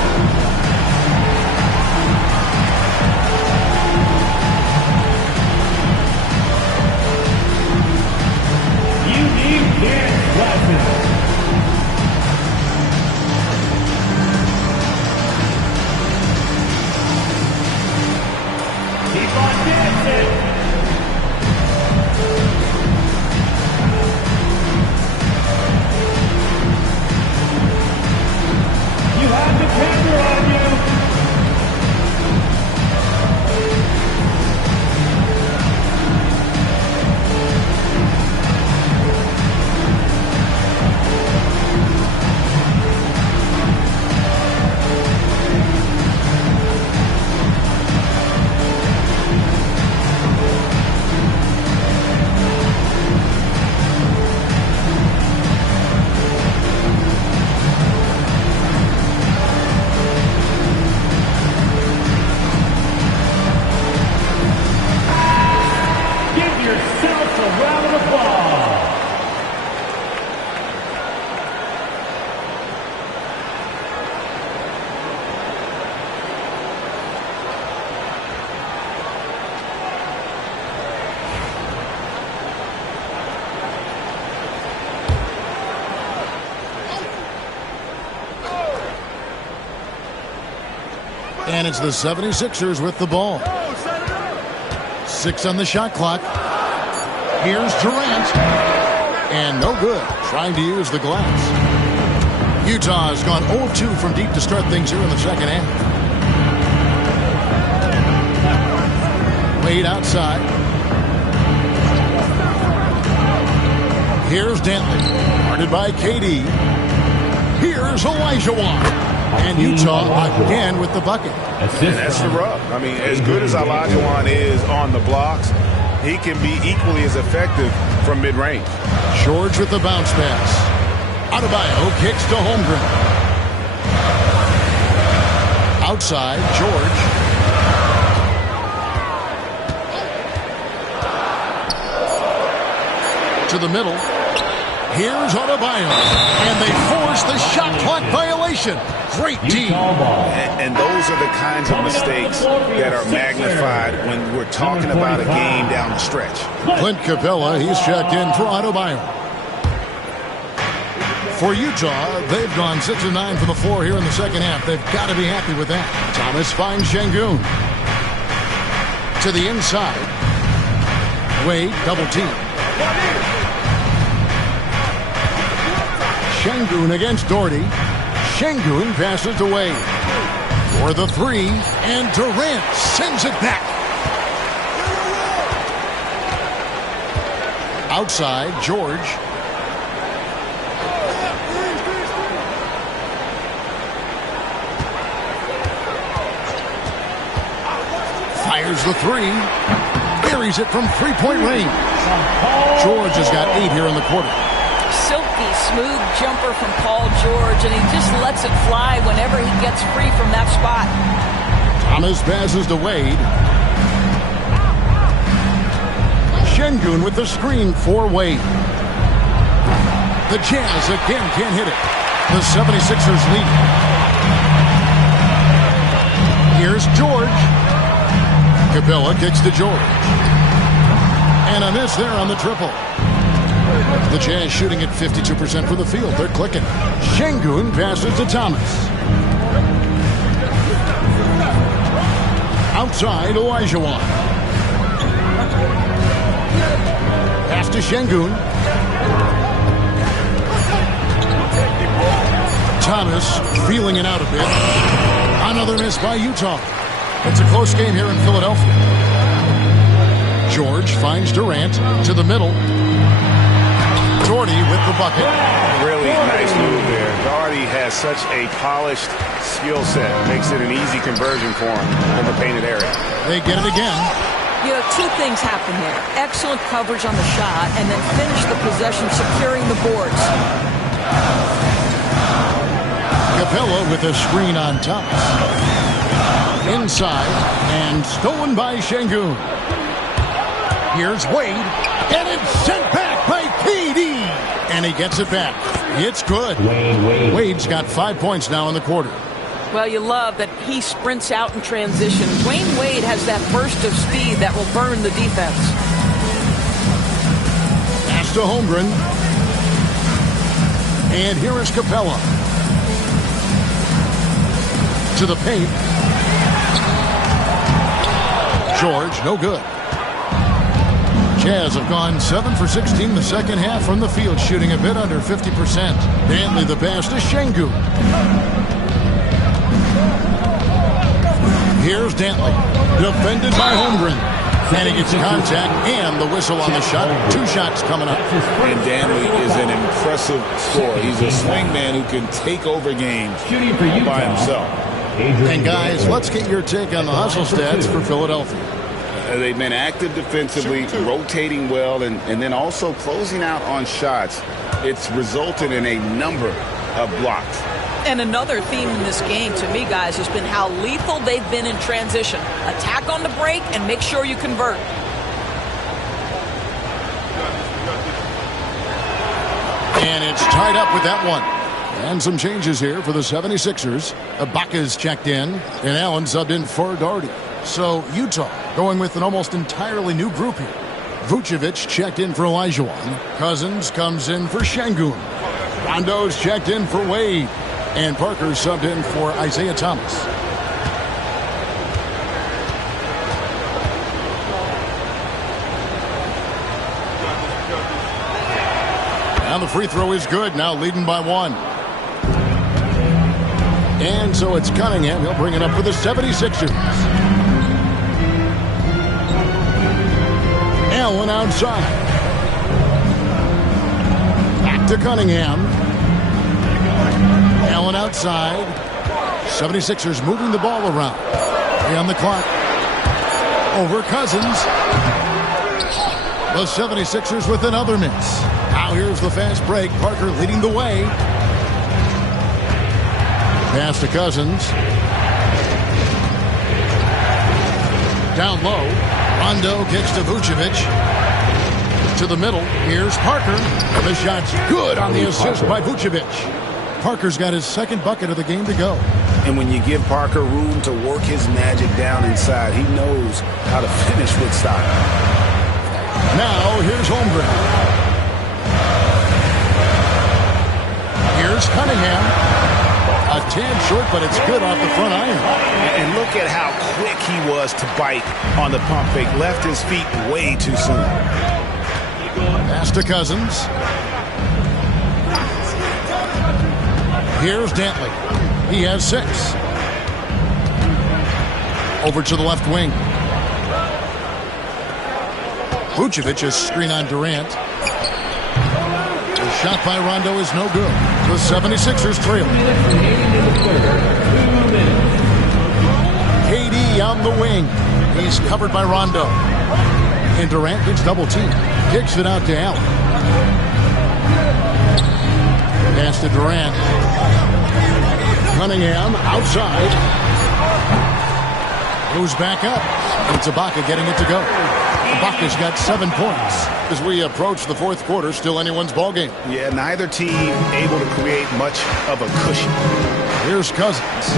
You need dance lessons. Keep on dancing. You have the camera on you. Give yourself a round of applause. And it's the 76ers with the ball. 6 on the shot clock. Here's Durant. And no good. Trying to use the glass. Utah has gone 0-2 from deep to start things here in the second half. Wade outside. Here's Dantley. Guarded by KD. Here's Olajuwon. And Utah again with the bucket. And that's the rub. I mean, as good as Olajuwon is on the blocks, he can be equally as effective from mid-range. George with the bounce pass. Adebayo kicks to Holmgren. Outside, George. To the middle. Here's Adebayo, and they force the shot clock violation. Great D. And those are the kinds of mistakes that are magnified when we're talking about a game down the stretch. Clint Capella, he's checked in for Adebayo. For Utah, they've gone 6 of 9 from the floor here in the second half. They've got to be happy with that. Thomas finds Şengün. To the inside. Wade, double team. Şengün against Doherty. Şengün passes to Wade. For the three, and Durant sends it back. Outside, George. Fires the three. Buries it from three-point range. George has got 8 here in the quarter. Silky smooth jumper from Paul George, and he just lets it fly whenever he gets free from that spot. Thomas passes to Wade. Şengün with the screen for Wade. The Jazz again can't hit it. The 76ers lead. Here's George. Capella kicks to George. And a miss there on the triple. The Jazz shooting at 52% from the field. They're clicking. Şengün passes to Thomas. Outside, Olajuwon. Pass to Şengün. Thomas feeling it out a bit. Another miss by Utah. It's a close game here in Philadelphia. George finds Durant to the middle. Doherty with the bucket. Really nice move there. Doherty has such a polished skill set. Makes it an easy conversion for him in the painted area. They get it again. You know, two things happen here. Excellent coverage on the shot, and then finish the possession securing the boards. Capella with a screen on Thomas. Inside, and stolen by Şengün. Here's Wade, and it's sent back by KD. And he gets it back. It's good. Wade's got 5 points now in the quarter. Well, you love that he sprints out in transition. Dwayne Wade has that burst of speed that will burn the defense. Pass to Holmgren. And here is Capella. To the paint. George, no good. Jazz have gone 7 for 16 in the second half from the field, shooting a bit under 50%. Dantley the pass to Şengün. Here's Dantley, defended by Holmgren. And he gets contact and the whistle on the shot. 2 shots coming up. And Dantley is an impressive scorer. He's a swingman who can take over games all by himself. And guys, let's get your take on the hustle stats for Philadelphia. They've been active defensively, rotating well, and then also closing out on shots. It's resulted in a number of blocks. And another theme in this game, to me, guys, has been how lethal they've been in transition. Attack on the break and make sure you convert. And it's tied up with that one. And some changes here for the 76ers. Ibaka's checked in, and Allen subbed in for Doherty. So Utah going with an almost entirely new group here. Vucevic checked in for Olajuwon. Cousins comes in for Şengün. Rondo's checked in for Wade. And Parker subbed in for Isaiah Thomas. Now the free throw is good. Now leading by 1. And so it's Cunningham. He'll bring it up for the 76ers. Allen outside. Back to Cunningham. Allen outside. 76ers moving the ball around. 3 on the clock. Over Cousins. The 76ers with another miss. Now here's the fast break. Parker leading the way. Pass to Cousins. Down low. Rondo kicks to Vucevic. To the middle. Here's Parker. And the shot's good on the assist by Vucevic. Parker's got his second bucket of the game to go. And when you give Parker room to work his magic down inside, he knows how to finish with style. Now, here's Holmgren. Here's Cunningham. A tad short, but it's good off the front iron. And look at how quick he was to bite on the pump fake. Left his feet way too soon. Pass to Cousins. Here's Dantley. He has 6. Over to the left wing. Vucevic's screen on Durant. The shot by Rondo is no good. The 76ers trail. KD on the wing. He's covered by Rondo. And Durant gets double teamed. Kicks it out to Allen. Pass to Durant. Cunningham outside. Moves back up. And it's Ibaka getting it to go. Ibaka's got 7 points. As we approach the fourth quarter, still anyone's ballgame. Yeah, neither team able to create much of a cushion. Here's Cousins.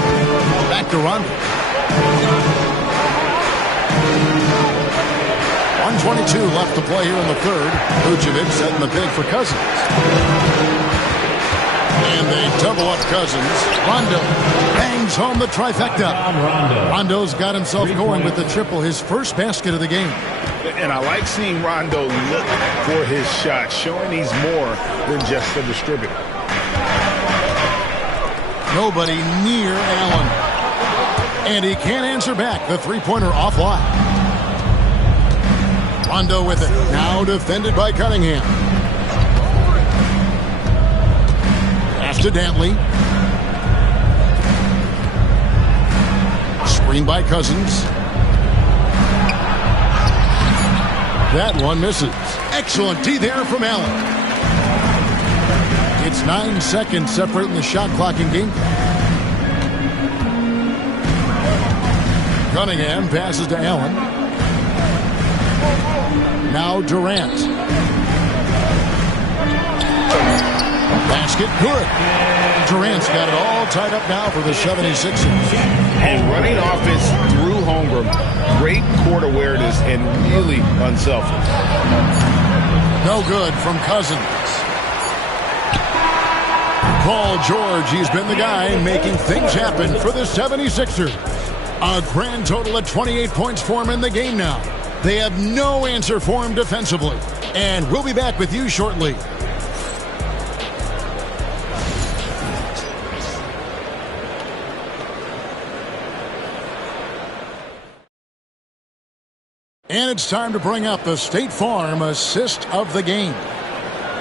Back to Rondo. 1:22 left to play here in the third. Vucevic setting the big for Cousins. And they double up Cousins. Rondo bangs home the trifecta. Rondo's got himself going with the triple, his first basket of the game. And I like seeing Rondo look for his shot, showing he's more than just a distributor. Nobody near Allen. And he can't answer back. The three-pointer offline. Rondo with it. Now defended by Cunningham. Pass to Dantley. Screen by Cousins. That one misses. Excellent D there from Allen. It's 9 seconds separating the shot clock and game. Cunningham passes to Allen. Now Durant. Basket good. Durant's got it all tied up now for the 76ers. And running offense through Holmgren. Great court awareness and really unselfish. No good from Cousins. Paul George, he's been the guy making things happen for the 76ers. A grand total of 28 points for him in the game now. They have no answer for him defensively. And we'll be back with you shortly. And it's time to bring up the State Farm assist of the game.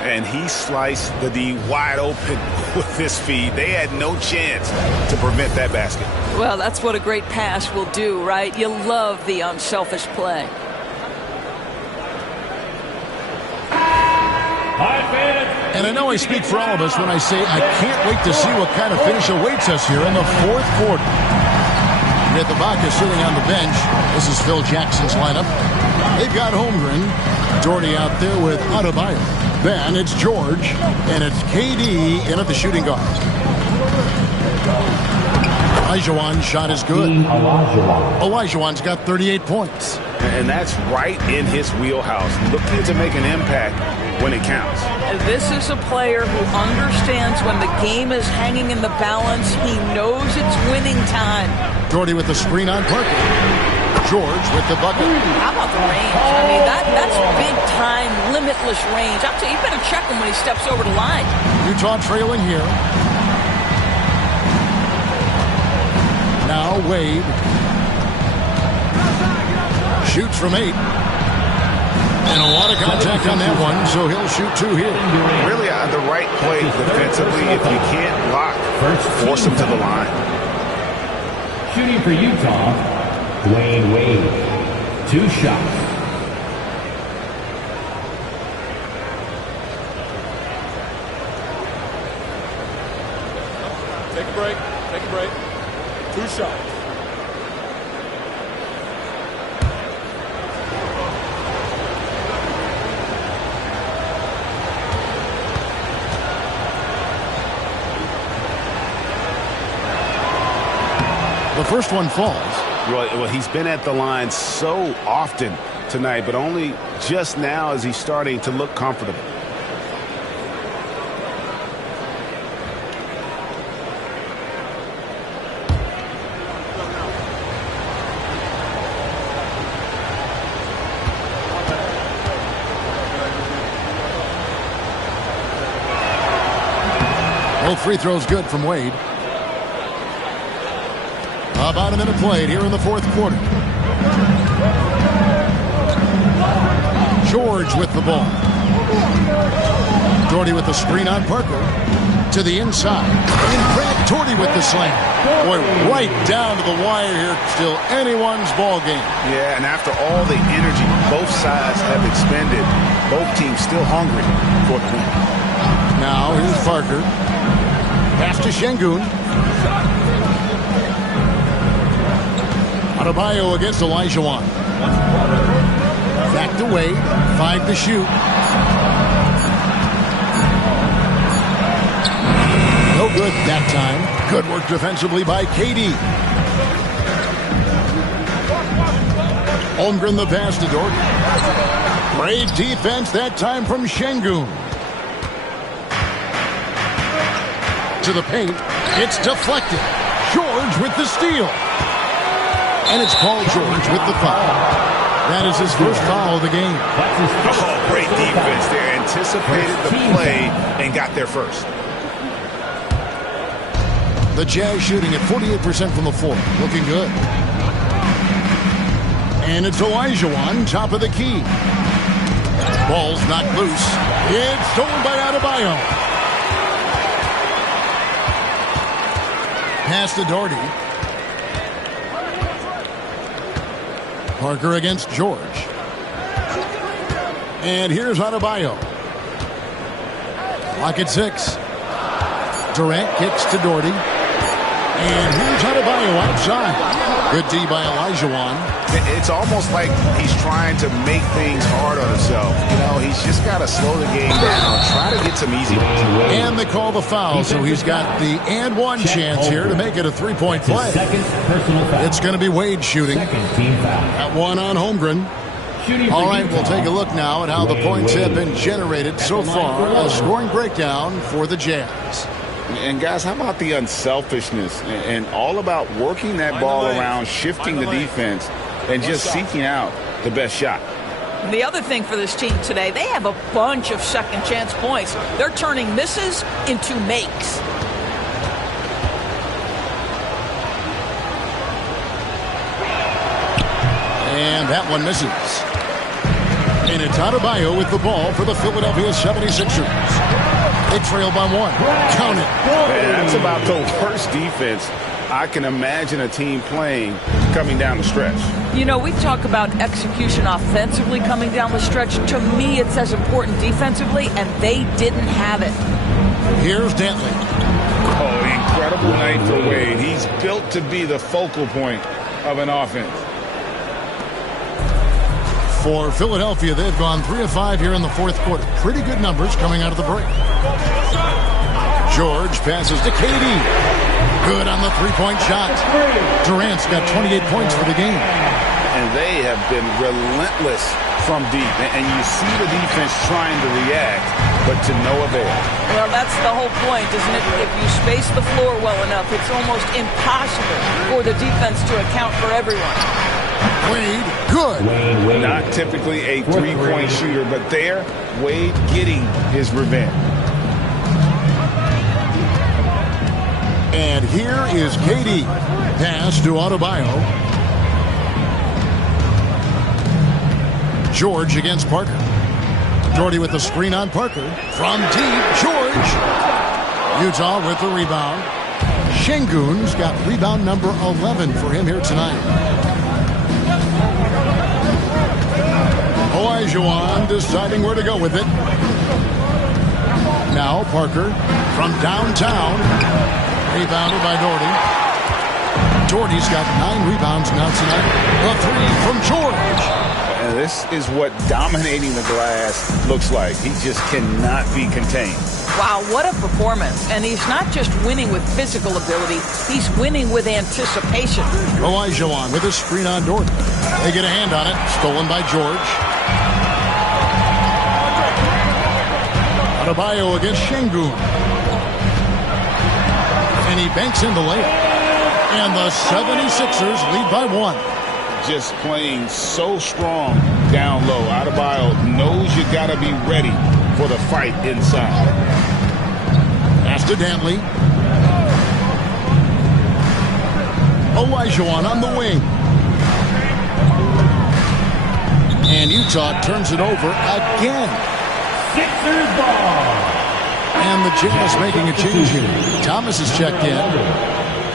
And he sliced the D wide open with his feed. They had no chance to prevent that basket. Well, that's what a great pass will do, right? You love the unselfish play. And I know I speak for all of us when I say I can't wait to see what kind of finish awaits us here in the fourth quarter. With Ibaka sitting on the bench, this is Phil Jackson's lineup. They've got Holmgren, Doherty out there with Adebayo. Then it's George, and it's KD in at the shooting guard. Olajuwon's shot is good. Olajuwon's got 38 points. And that's right in his wheelhouse, looking to make an impact when it counts. And this is a player who understands when the game is hanging in the balance. He knows it's winning time. Doherty with the screen on Parker. George with the bucket. How about the range? I mean, that's big-time, limitless range. I'll tell you, you better check him when he steps over the line. Utah trailing here. Now Wade. Shoots from 8. And a lot of contact on that one, so he'll shoot 2 here. Really the right play defensively. If you can't block, force him to the line. Shooting for Utah, Dwayne Wade. 2 shots. Take a break. Take a break. 2 shots. The first one falls. Well, he's been at the line so often tonight, but only just now is he starting to look comfortable. Both free throws good from Wade. About a minute played here in the fourth quarter. George with the ball. Doherty with the screen on Parker. To the inside. And Grant Doherty with the slam. Boy, right down to the wire here. Still anyone's ball game. Yeah, and after all the energy both sides have expended, both teams still hungry for the win. Now here's Parker. Pass to Şengün. Adebayo against Olajuwon. Back to Wade. 5 to shoot. No good that time. Good work defensively by KD. Holmgren the pass to Doherty. Great defense that time from Şengün. To the paint. It's deflected. George with the steal. And it's Paul George with the foul. That is his first foul of the game. Oh, great defense there. Anticipated the play and got there first. The Jazz shooting at 48% from the floor. Looking good. And it's Olajuwon, top of the key. Ball's knocked loose. It's stolen by Adebayo. Pass to Doherty. Parker against George. And here's Adebayo. Lock at 6. Durant kicks to Doherty. And here's Adebayo outside. Good D by Olajuwon. It's almost like he's trying to make things hard on himself. You know, he's just got to slow the game down. Try to get some easy ones. And they call the foul, so he's got the and one chance here to make it a three-point play. It's going to be Wade shooting. That one on Holmgren. All right, we'll take a look now at how the points have been generated so far. A scoring breakdown for the Jazz. And guys, how about the unselfishness and all about working that ball around, shifting the defense, and just seeking out the best shot. The other thing for this team today, they have a bunch of second chance points. They're turning misses into makes. And that one misses. And it's Adebayo with the ball for the Philadelphia 76ers. They trail by 1. Count it. Man, that's about the worst defense I can imagine a team playing coming down the stretch. You know, we talk about execution offensively coming down the stretch. To me, it's as important defensively, and they didn't have it. Here's Dantley. Oh, incredible night for Wade. He's built to be the focal point of an offense. For Philadelphia, they've gone 3 of 5 here in the fourth quarter. Pretty good numbers coming out of the break. George passes to KD. Good on the three-point shot. Durant's got 28 points for the game. And they have been relentless from deep. And you see the defense trying to react, but to no avail. Well, that's the whole point, isn't it? If you space the floor well enough, it's almost impossible for the defense to account for everyone. Wade, good. Wade. Not typically a three-point shooter, but there, Wade getting his revenge. And here is KD. Pass to Adebayo. George against Parker. Doherty with the screen on Parker. From deep, George. Utah with the rebound. Şengün's got rebound number 11 for him here tonight. Olajuwon deciding where to go with it. Now Parker from downtown. Rebounded by Doherty. Doherty's got 9 rebounds now tonight. A 3 from George. And this is what dominating the glass looks like. He just cannot be contained. Wow, what a performance. And he's not just winning with physical ability, he's winning with anticipation. Olajuwon with a screen on Dort. They get a hand on it. Stolen by George. Adebayo against Şengün. And he banks in the layup. And the 76ers lead by 1. Just playing so strong down low. Adebayo knows you got to be ready for the fight inside. Pass to Dantley. Olajuwon on the wing. And Utah turns it over again. Sixers ball. And the Jazz making a change here. Thomas is checked in.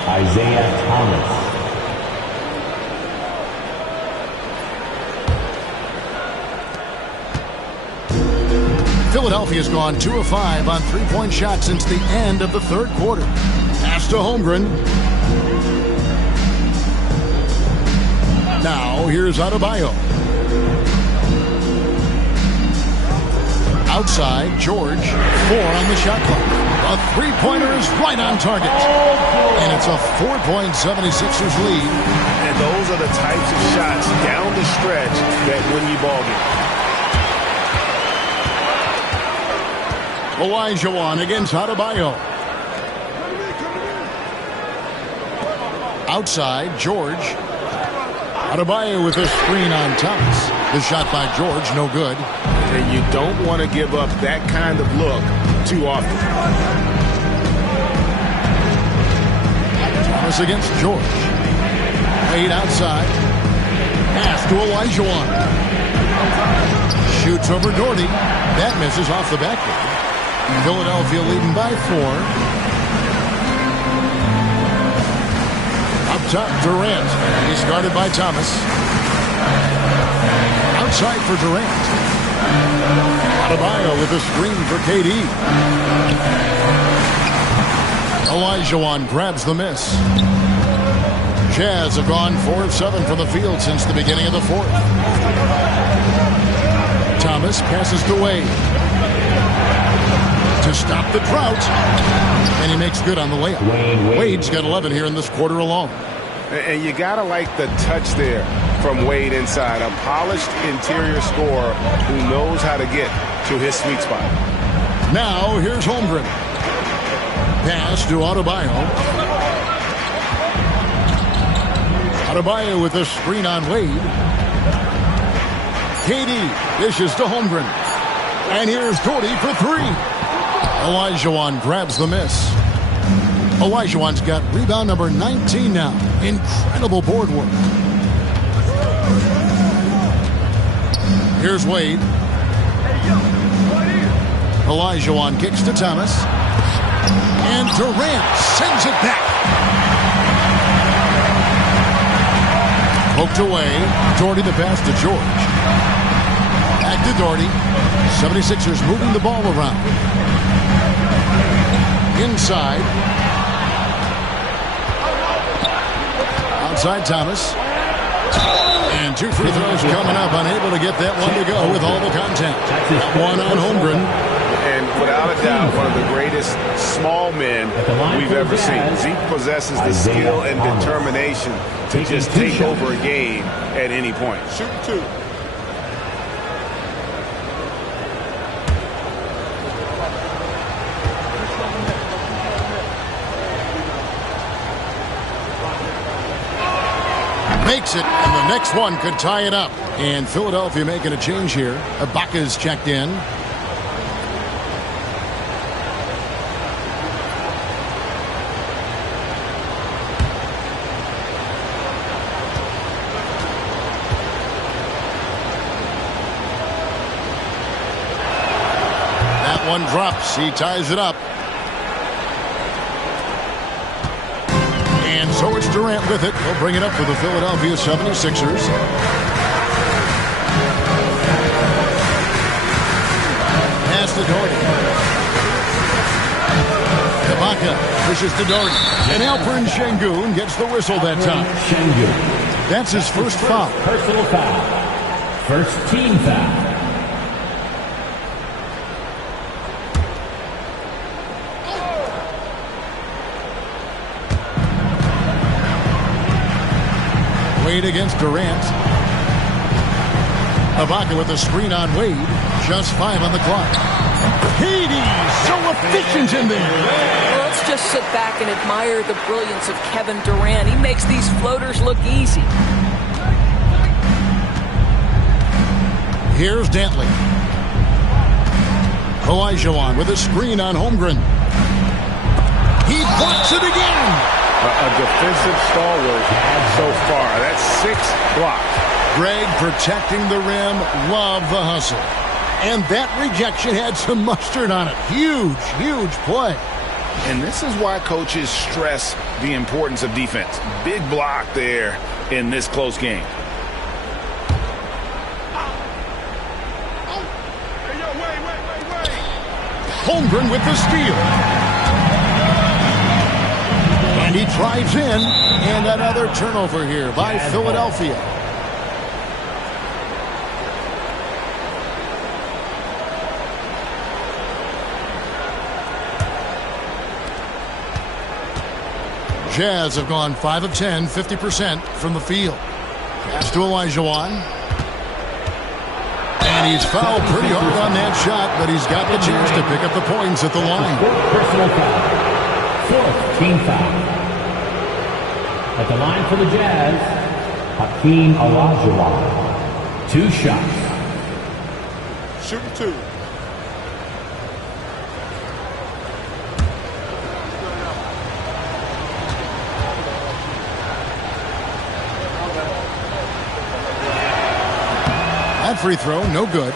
Isaiah Thomas. Philadelphia's gone 2 of 5 on three-point shots since the end of the third quarter. Pass to Holmgren. Now here's Adebayo. Outside, George. 4 on the shot clock. A three-pointer is right on target. And it's a 4-point 76ers lead. And those are the types of shots down the stretch that win you ball games. Olajuwon against Adebayo. Outside, George. Adebayo with a screen on Thomas. The shot by George, no good. And you don't want to give up that kind of look too often. Thomas against George. Wade outside. Pass to Olajuwon. Shoots over Doherty. That misses off the backboard. Philadelphia leading by 4. Up top, Durant. He's guarded by Thomas. Outside for Durant. Adebayo with a screen for KD. Olajuwon grabs the miss. Jazz have gone 4 of 7 from the field since the beginning of the fourth. Thomas passes to Wade. To stop the drought. And he makes good on the layup. Wade's got 11 here in this quarter alone. And you got to like the touch there from Wade inside. A polished interior scorer who knows how to get to his sweet spot. Now, here's Holmgren. Pass to Adebayo. Adebayo with a screen on Wade. KD dishes to Holmgren. And here's Doherty for 3. Olajuwon grabs the miss. Olajuwon's got rebound number 19 now. Incredible board work. Here's Wade. Olajuwon kicks to Thomas. And Durant sends it back. Poked away. Doherty the pass to George. Back to Doherty. 76ers moving the ball around. Inside. Outside Thomas. And 2 free throws coming up. Unable to get that one to go with all the contact. One on Holmgren. And without a doubt, one of the greatest small men we've ever seen. He possesses the skill and determination to just take over a game at any point. Shoot 2. Makes it, and the next one could tie it up. And Philadelphia making a change here. Ibaka's checked in. That one drops. He ties it up. And so it's Durant with it. He'll bring it up for the Philadelphia 76ers. Pass to Doherty. Ibaka pushes to Doherty. And Alperen Şengün gets the whistle that time. That's his first foul. Personal foul. First team foul. Wade against Durant. Ibaka with a screen on Wade. Just 5 on the clock. Katie, so efficient in there. Well, let's just sit back and admire the brilliance of Kevin Durant. He makes these floaters look easy. Here's Dantley. Olajuwon with a screen on Holmgren. He blocks it again. A defensive stalwart so far. That's 6 blocks. Greg protecting the rim. Love the hustle. And that rejection had some mustard on it. Huge, huge play. And this is why coaches stress the importance of defense. Big block there in this close game. Holmgren with the steal. And he drives in. And another turnover here by Philadelphia. Jazz have gone 5 of 10, 50% from the field. Pass to Olajuwon. And he's fouled pretty hard on that shot, but he's got the chance to pick up the points at the line. Personal foul. Fourth team foul. At the line for the Jazz, Hakeem Olajuwon. 2 shots. Shooting 2. That free throw, no good.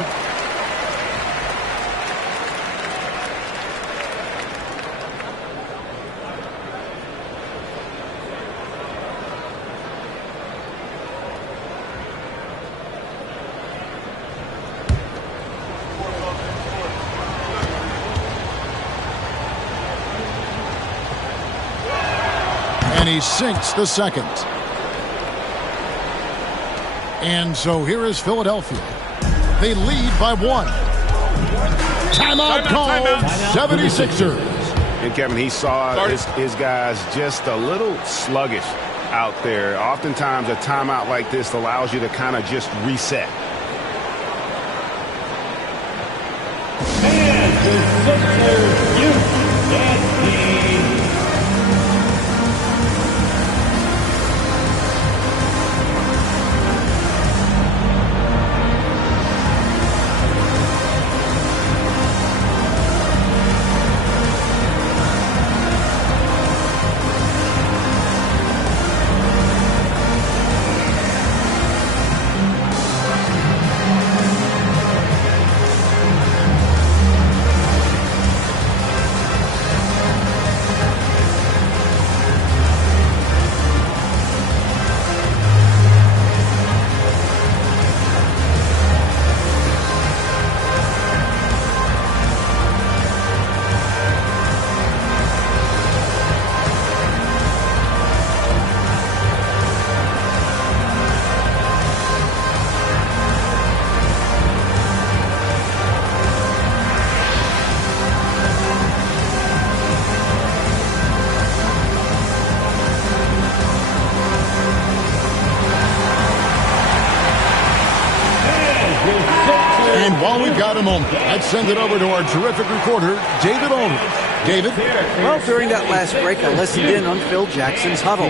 And he sinks the second. And so here is Philadelphia. They lead by 1. Timeout called. 76ers. And Kevin, he saw his guys just a little sluggish out there. Oftentimes a timeout like this allows you to kind of just reset. And the Sixers use And while we've got a moment, let's send it over to our terrific reporter, David Aldridge. David? Well, during that last break, I listened in on Phil Jackson's huddle.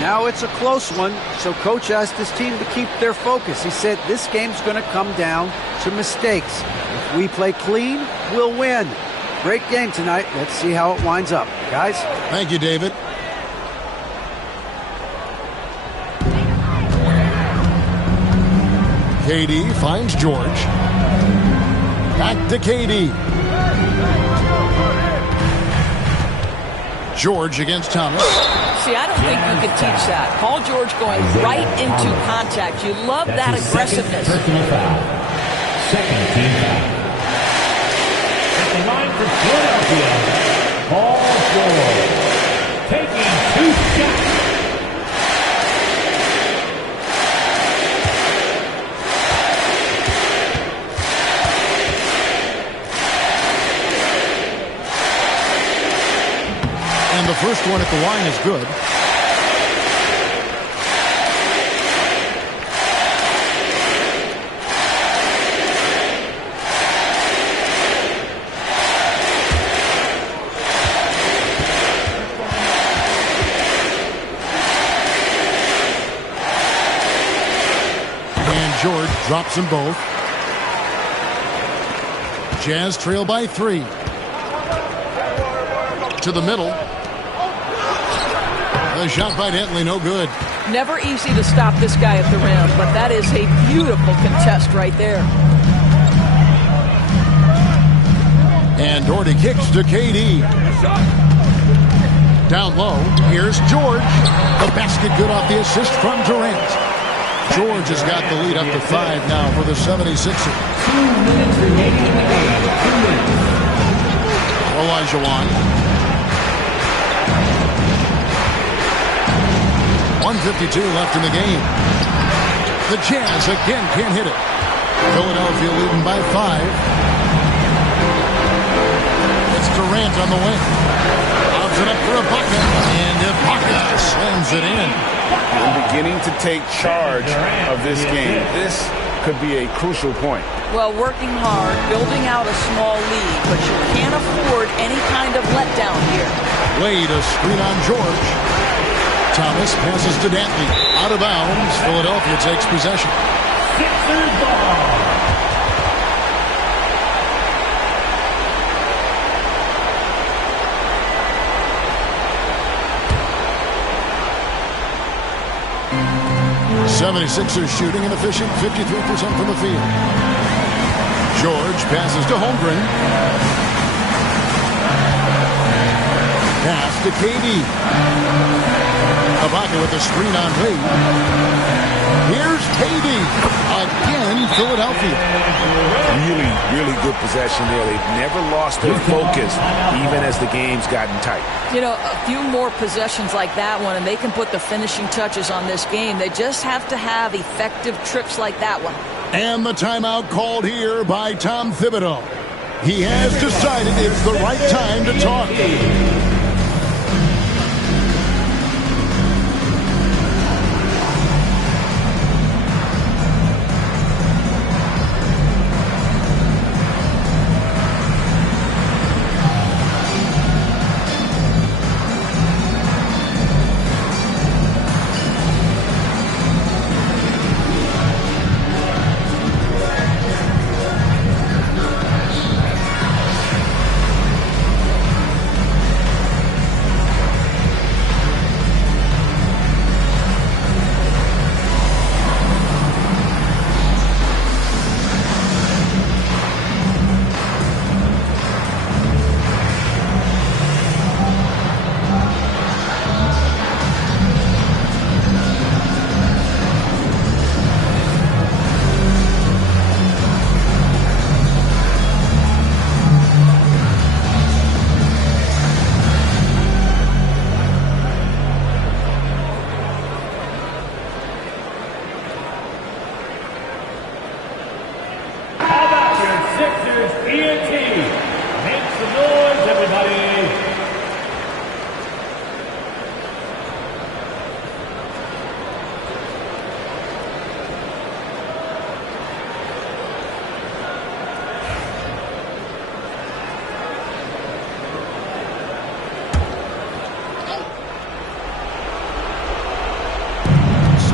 Now it's a close one, so Coach asked his team to keep their focus. He said this game's going to come down to mistakes. If we play clean, we'll win. Great game tonight. Let's see how it winds up. Guys? Thank you, David. KD finds George. Back to KD. George against Thomas. See, I don't think you can teach that. Paul George going right into contact. You love that aggressiveness. Personal foul. Second team foul. At the line for Philadelphia, Paul George taking 2 shots. first one at the line is good. And George drops them both. Jazz trail by 3. To the middle. The shot by Dentley, no good. Never easy to stop this guy at the rim, but that is a beautiful contest right there. And Doherty kicks to KD. Down low, here's George. The basket good off the assist from Durant. George has got the lead up to 5 now for the 76ers. 2 minutes remaining in the game. 2 minutes. Olajuwon. 1:52 left in the game. The Jazz again can't hit it. Philadelphia leading by 5. It's Durant on the wing. Lobs it up for Ibaka. And Ibaka slams it in. I'm beginning to take charge of this game. This could be a crucial point. Well, working hard, building out a small lead, but you can't afford any kind of letdown here. Wade, a screen on George. Thomas passes to Dantley. Out of bounds. Philadelphia takes possession. Sixers ball. '76ers shooting an efficient 53% from the field. George passes to Holmgren. Pass to KD. Ibaka with the screen on Wade. Here's KD. Again, Philadelphia. Really good possession there. They've never lost their focus, even as the game's gotten tight. You know, a few more possessions like that one, and they can put the finishing touches on this game. They just have to have effective trips like that one. And the timeout called here by Tom Thibodeau. He has decided it's the right time to talk.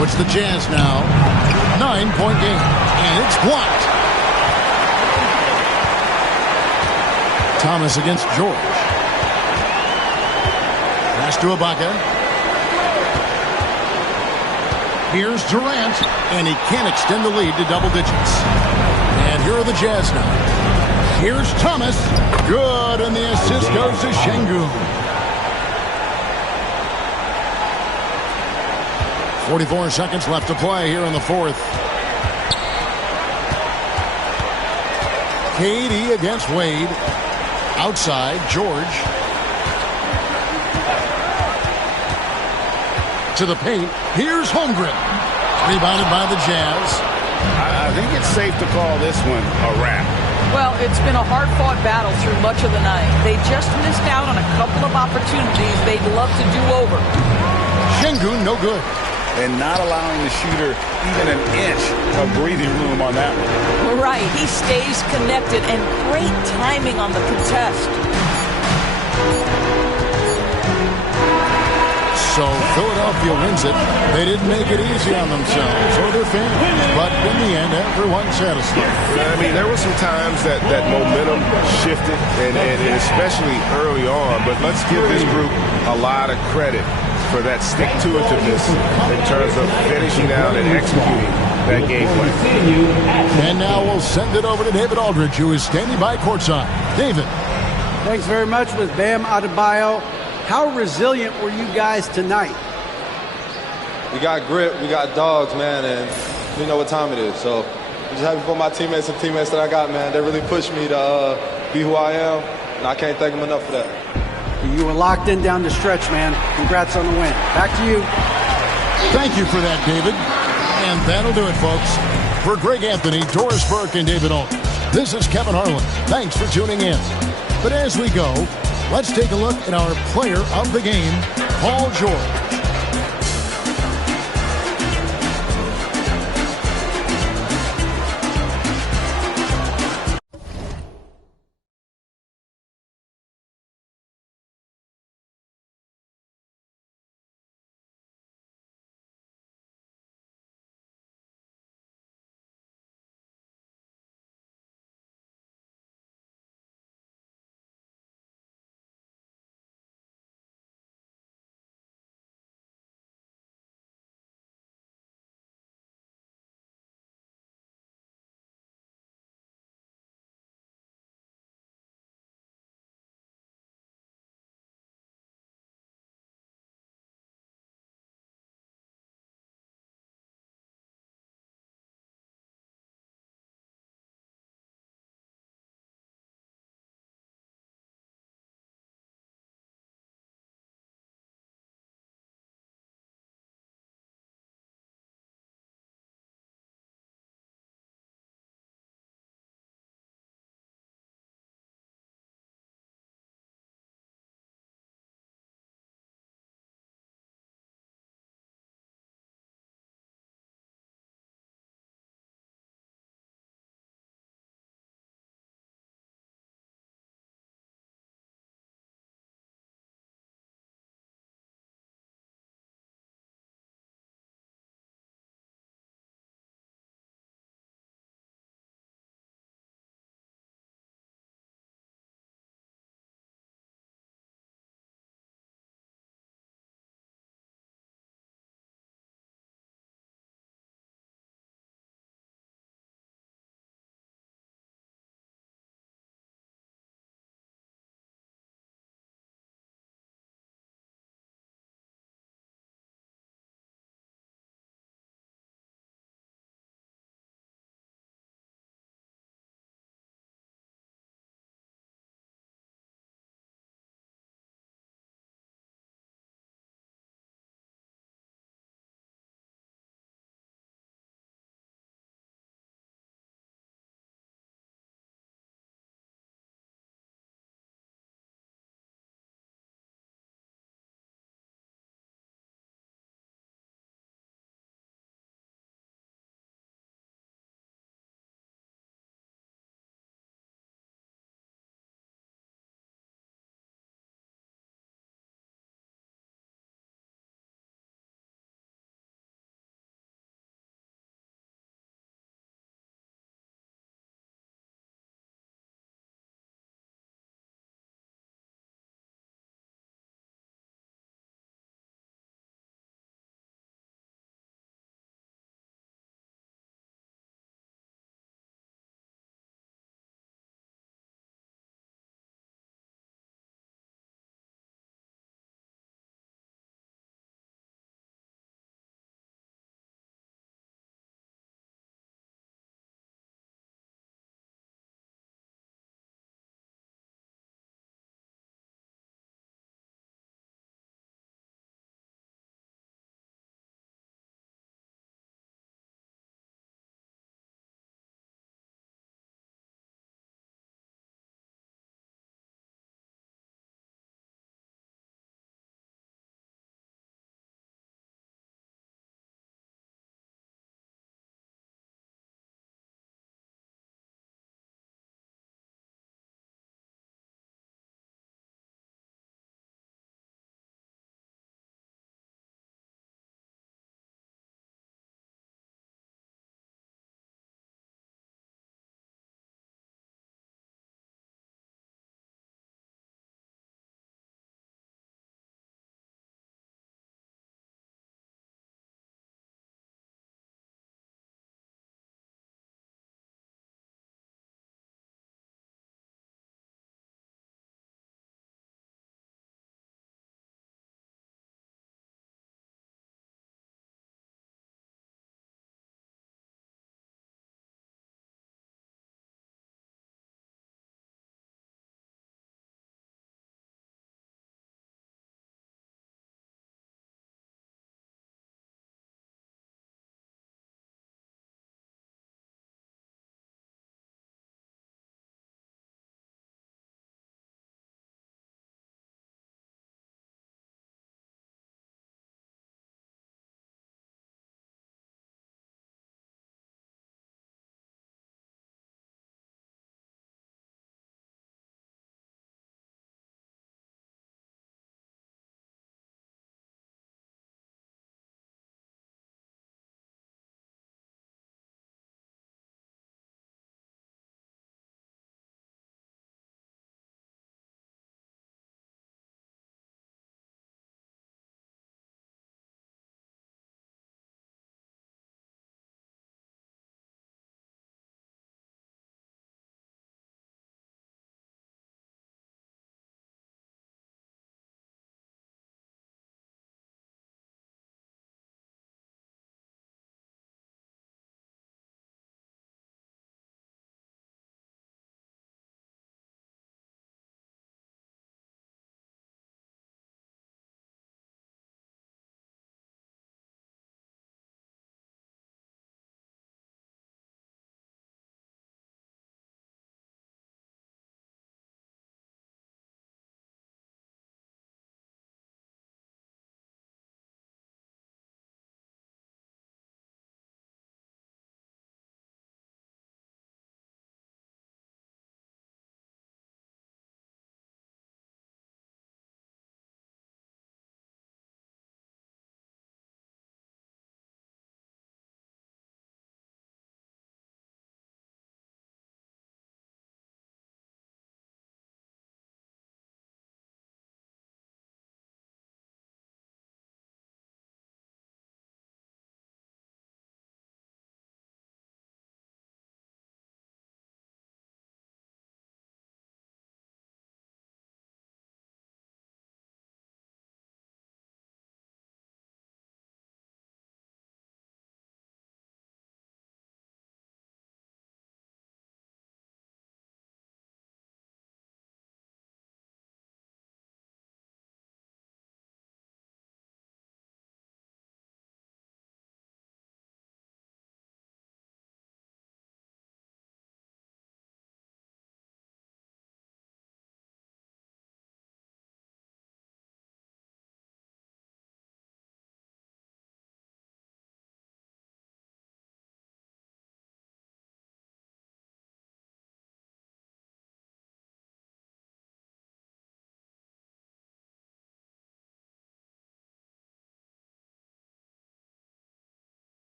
It's the Jazz now. 9-point game. And it's blocked. Thomas against George. Pass to Ibaka. Here's Durant. And he can't extend the lead to double digits. And here are the Jazz now. Here's Thomas. Good. And the assist goes to Şengün. 44 seconds left to play here in the fourth. KD against Wade. Outside, George. To the paint. Here's Holmgren. Rebounded by the Jazz. I think it's safe to call this one a wrap. Well, it's been a hard-fought battle through much of the night. They just missed out on a couple of opportunities they'd love to do over. Şengün, no good. And not allowing the shooter even an inch of breathing room on that one. Right, he stays connected, and great timing on the contest. So Philadelphia wins it. They didn't make it easy on themselves or their fans, but in the end, everyone's satisfied. I mean, there were some times that momentum shifted, and especially early on, but let's give this group a lot of credit for that stick-to-itiveness in terms of finishing out and executing that game plan. And now we'll send it over to David Aldridge, who is standing by courtside. David. Thanks very much with Bam Adebayo. How resilient were you guys tonight? We got grit, we got dogs, man, and we know what time it is. So I'm just happy for my teammates and teammates that I got, man. They really pushed me to be who I am, and I can't thank them enough for that. You were locked in down the stretch, man. Congrats on the win. Back to you. Thank you for that, David. And that'll do it, folks. For Greg Anthony, Doris Burke, and David Aldridge, this is Kevin Harlan. Thanks for tuning in. But as we go, let's take a look at our player of the game, Paul George.